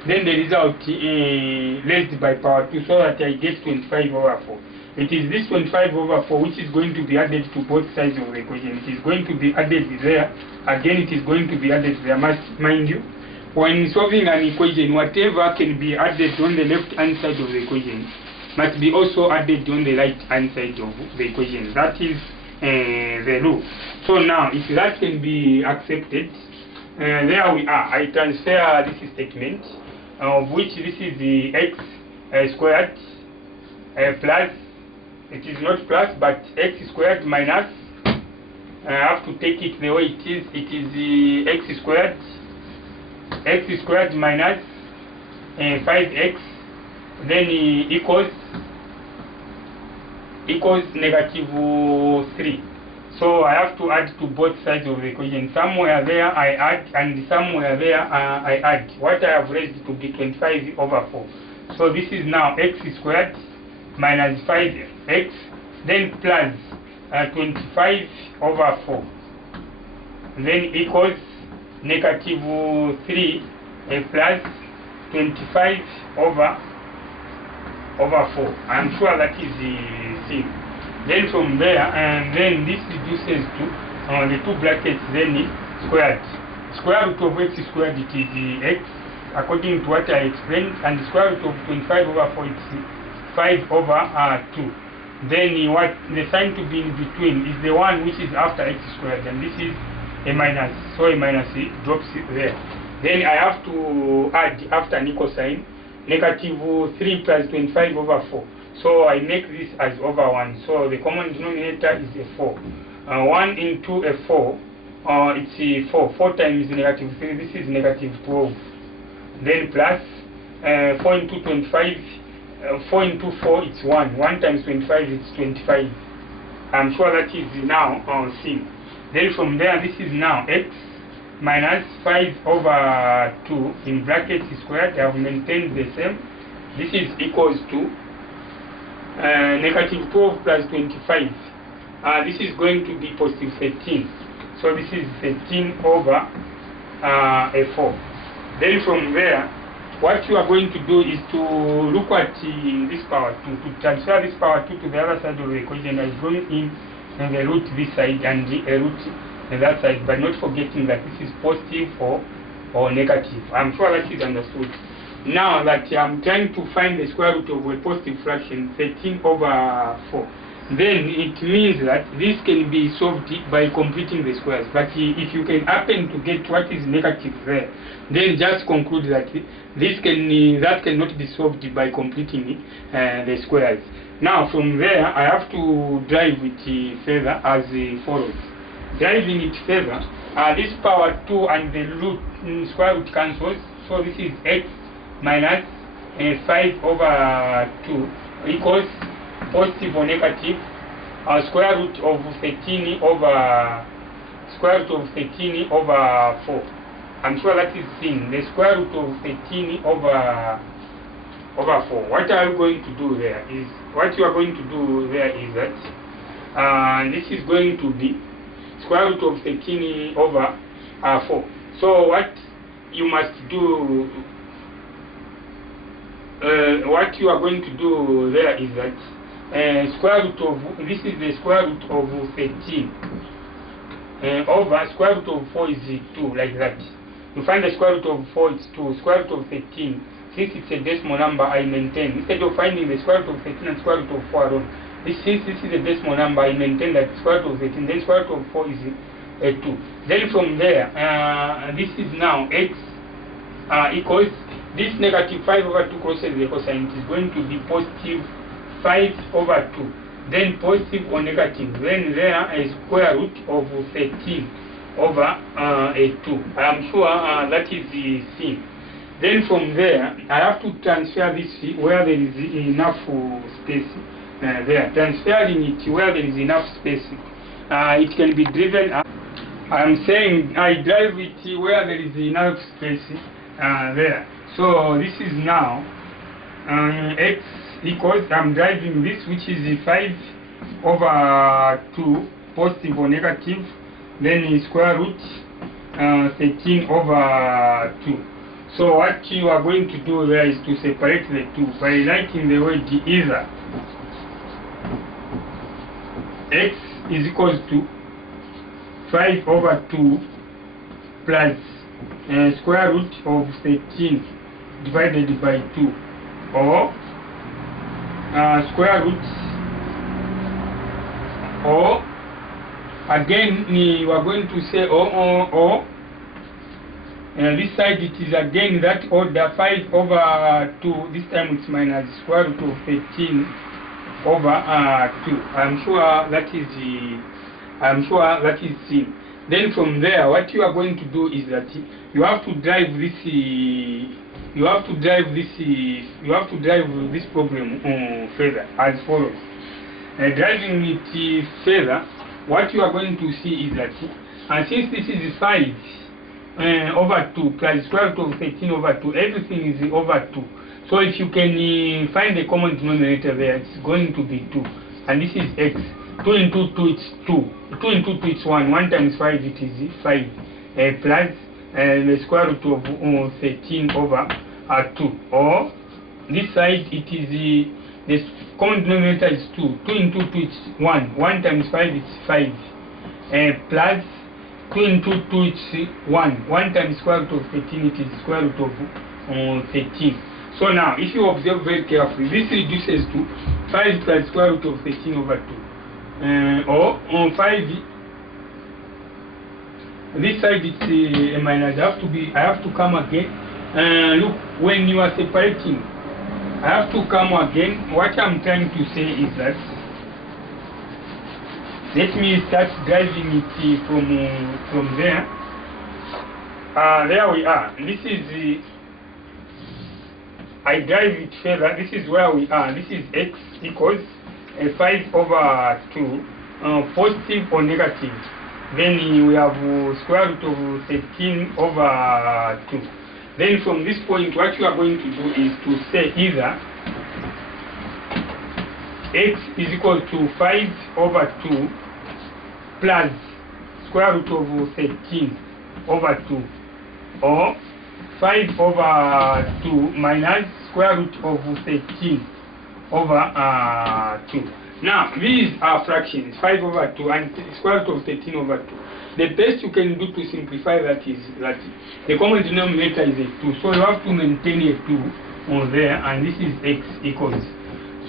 then the result raised by power 2, so that I get 25 over 4. It is this 25 over 4 which is going to be added to both sides of the equation. It is going to be added there. Again, it is going to be added there. Mind you, when solving an equation, whatever can be added on the left hand side of the equation must be also added on the right hand side of the equation. That is the rule. So now, if that can be accepted, there we are. I transfer this statement, of which this is the x squared plus, it is not plus, but x squared minus, I have to take it the way it is the x squared minus 5x, then equals negative 3. So I have to add to both sides of the equation. Somewhere there I add, and somewhere there I add. What I have raised to be 25 over 4. So this is now x squared minus 5x, then plus 25 over 4. Then equals negative 3 plus 25 over 4. I'm sure that is the thing. Then from there, and then this reduces to the two brackets, then squared. Square root of x squared, it is x, according to what I explained, and the square root of 25 over 4 is 5 over 2. Then what the sign to be in between is the one which is after x squared, and this is a minus, so a minus drops there. Then I have to add after an equal sign, negative 3 plus 25 over 4. So I make this as over 1. So the common denominator is a 4. 1 into a 4, it's 4. 4 times negative 3, this is negative 12. Then plus 4 into 25, 4 into 4, it's 1. 1 times 25, it's 25. I'm sure that is now C. Then from there, this is now x minus 5 over 2 in brackets squared. I have maintained the same. This is equals to negative 12 plus 25. This is going to be positive 13. So this is 13 over a 4. Then from there, what you are going to do is to look at this power 2. To transfer this power 2 to the other side of the equation, I bring in the root this side and the root on that side, but not forgetting that this is positive or negative. I'm sure that is understood. Now that I'm trying to find the square root of a positive fraction, 13 over 4, then it means that this can be solved by completing the squares. But if you can happen to get what is negative there, then just conclude that that cannot be solved by completing the squares. Now from there, I have to drive it further as follows. Driving it further, this power 2 and the root square root cancels, so this is x minus 5 over 2 equals positive or negative square root of 13 over 4. I'm sure that is seen. The square root of 13 over 4. What are you going to do there is that this is going to be square root of 13 over 4. So what you must do, what you are going to do there is that square root of, this is the square root of 13 over square root of 4 is 2, like that. You find the square root of 4 is 2, square root of 13. Since it's a decimal number, I maintain, instead of finding the square root of 13 and square root of 4 alone, since this is a decimal number, I maintain that square root of 13, then square root of 4 is 2. Then from there, this is now x equals, this negative 5 over 2 crosses the cosine, it is going to be positive 5 over 2. Then positive or negative, then there is square root of 13 over a 2. I am sure that is the thing. Then from there, I have to transfer this where there is enough space there. Transferring it where there is enough space, it can be driven up. I am saying I drive it where there is enough space there. So this is now x equals, I'm driving this, which is 5 over 2, positive or negative, then square root 13 over 2. So what you are going to do there is to separate the two by writing the word either. X is equals to 5 over 2 plus square root of 13 divided by 2, or square root, or again you are going to say or this side it is again that order, 5 over 2, this time it's minus square root of 13 over 2. I'm sure that is seen. Then from there, what you are going to do is that you have to drive this problem further as follows. Driving it further, what you are going to see is that, and since this is 5 over 2 plus square root of 13 over 2, everything is over 2. So if you can find the common denominator there, it's going to be 2. And this is x. 2 into 2 it's 2. 2 into 2 it's 1. 1 times 5 it is 5. Plus the square root of 13 over 2. Or this side it is the common denominator is 2. 2 into 2 it's 1. 1 times 5 it's 5. Plus 2 into 2 it's 1. 1 times square root of 13 it is square root of 13. So now if you observe very carefully, this reduces to 5 plus square root of 13 over 2. Or 5, this side it's a minus. I have to come again. Look, when you are separating, I have to come again. What I'm trying to say is that, let me start driving it from there. There we are. This is I drive it further. This is where we are. This is x equals 5 over 2, positive or negative. Then we have square root of 13 over 2. Then from this point, what you are going to do is to say either x is equal to 5 over 2 plus square root of 13 over 2, or 5 over 2 minus square root of 13 over 2. Now these are fractions, 5 over 2 and square root of 13 over 2. The best you can do to simplify that is that the common denominator is a 2, so you have to maintain a 2 on there, and this is x equals.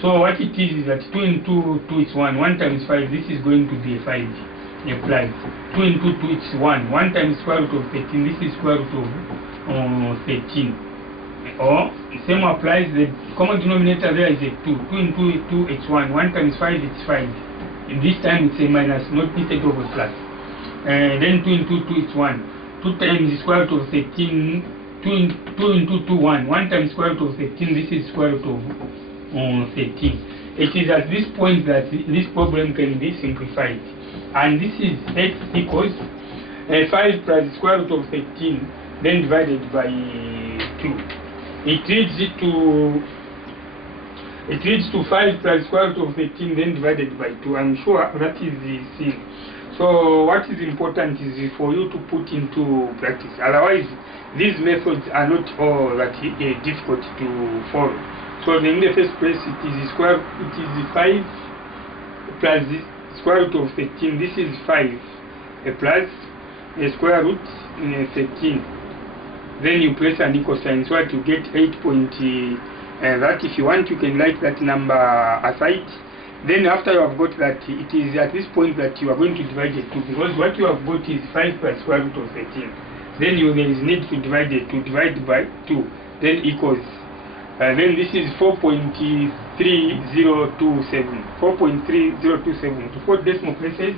So what it is that 2 into 2 is 1. 1 times 5, this is going to be a 5. Applied. 2 into 2 it's 1. 1 times square root of 13, this is square root of 13. Or same applies, the common denominator there is a 2. 2 into 2 it's 1. 1 times 5 it's 5. And this time it's a minus, not instead of a plus. Then 2 into 2 it's 1. 2 times the square root of 13. 2 into 2 1. 1 times square root of 13, this is square root of 13. It is at this point that this problem can be simplified. And this is x equals 5 plus the square root of 13, then divided by 2. It reads to 5 plus square root of 13, then divided by 2. I'm sure that is the thing. So what is important is for you to put into practice. Otherwise, these methods are not all that difficult to follow. So in the first place, it is 5 plus the square root of 13. This is 5 plus the square root 13. Then you place an equal sign so that you get 8 point. That if you want, you can write that number aside. Then after you have got that, it is at this point that you are going to divide the 2, because what you have got is 5 plus square root of 13. Then there is need to divide the 2, divide by 2, then equals. Then this is 4.3027. 4.3027 to 4 decimal places.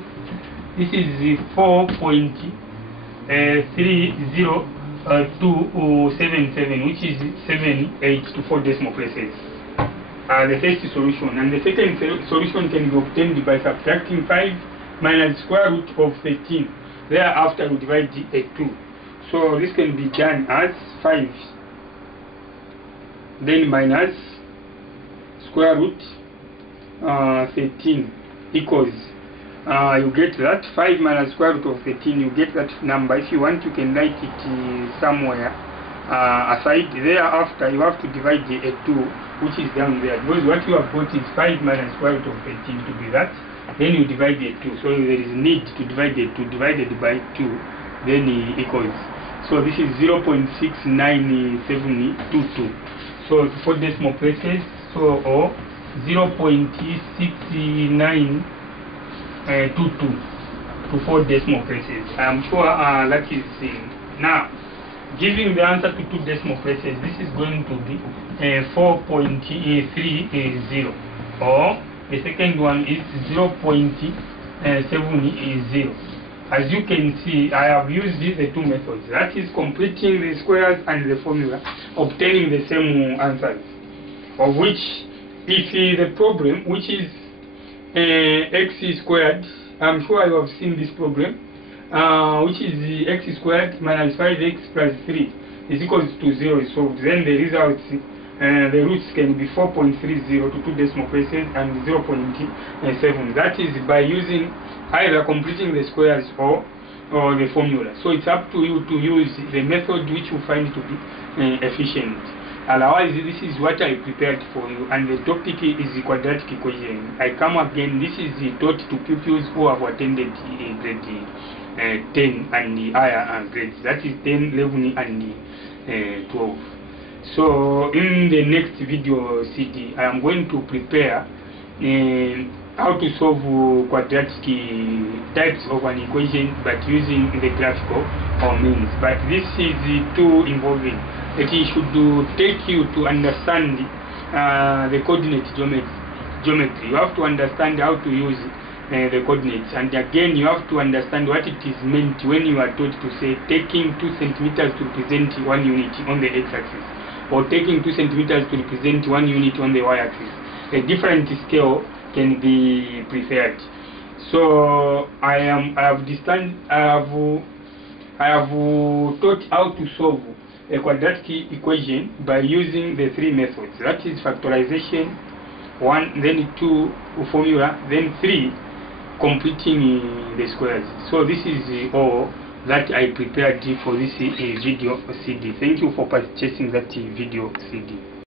This is 4.3077, which is 78 to 4 decimal places. The first solution, and the second solution can be obtained by subtracting 5 minus square root of 13. Thereafter we divide the 2. So this can be done as 5, then minus square root 13 equals, you get that 5 minus square root of 13, you get that number. If you want, you can write it somewhere aside. Thereafter you have to divide the 2, which is down there, because what you have got is 5 minus square root of 13 to be that. Then you divide the 2, so there is need to divide the 2 divided by 2, then equals. So this is 0.69722. So 4 decimal places, so or 0.6922 to 4 decimal places. I'm sure that is now giving the answer to 2 decimal places. This is going to be 4.30, or the second one is 0.70. As you can see, I have used the 2 methods. That is completing the squares and the formula, obtaining the same answers. Of which, if the problem, which is x squared I'm sure you have seen this problem, which is the x squared minus 5x plus 3 is equals to 0 is solved. Then the results, the roots can be 4.30 to 2 decimal places and 0.7. That is by using either completing the squares or the formula. So it's up to you to use the method which you find to be efficient. Otherwise, this is what I prepared for you, and the topic is the quadratic equation. I come again, this is taught to pupils who have attended grade 10 and the higher grades, that is 10, 11 and 12. So in the next video CD, I am going to prepare how to solve quadratic types of an equation but using the graphical means. But this is too involving. It should take you to understand the coordinate geometry. You have to understand how to use the coordinates, and again you have to understand what it is meant when you are taught to say taking 2 centimeters to represent 1 unit on the x-axis, or taking 2 centimeters to represent 1 unit on the y-axis. A different scale can be preferred. So I have taught how to solve a quadratic equation by using the 3 methods, that is factorization, 1, then 2 formula, then 3 completing the squares. So this is all that I prepared for this video CD. Thank you for purchasing that video CD.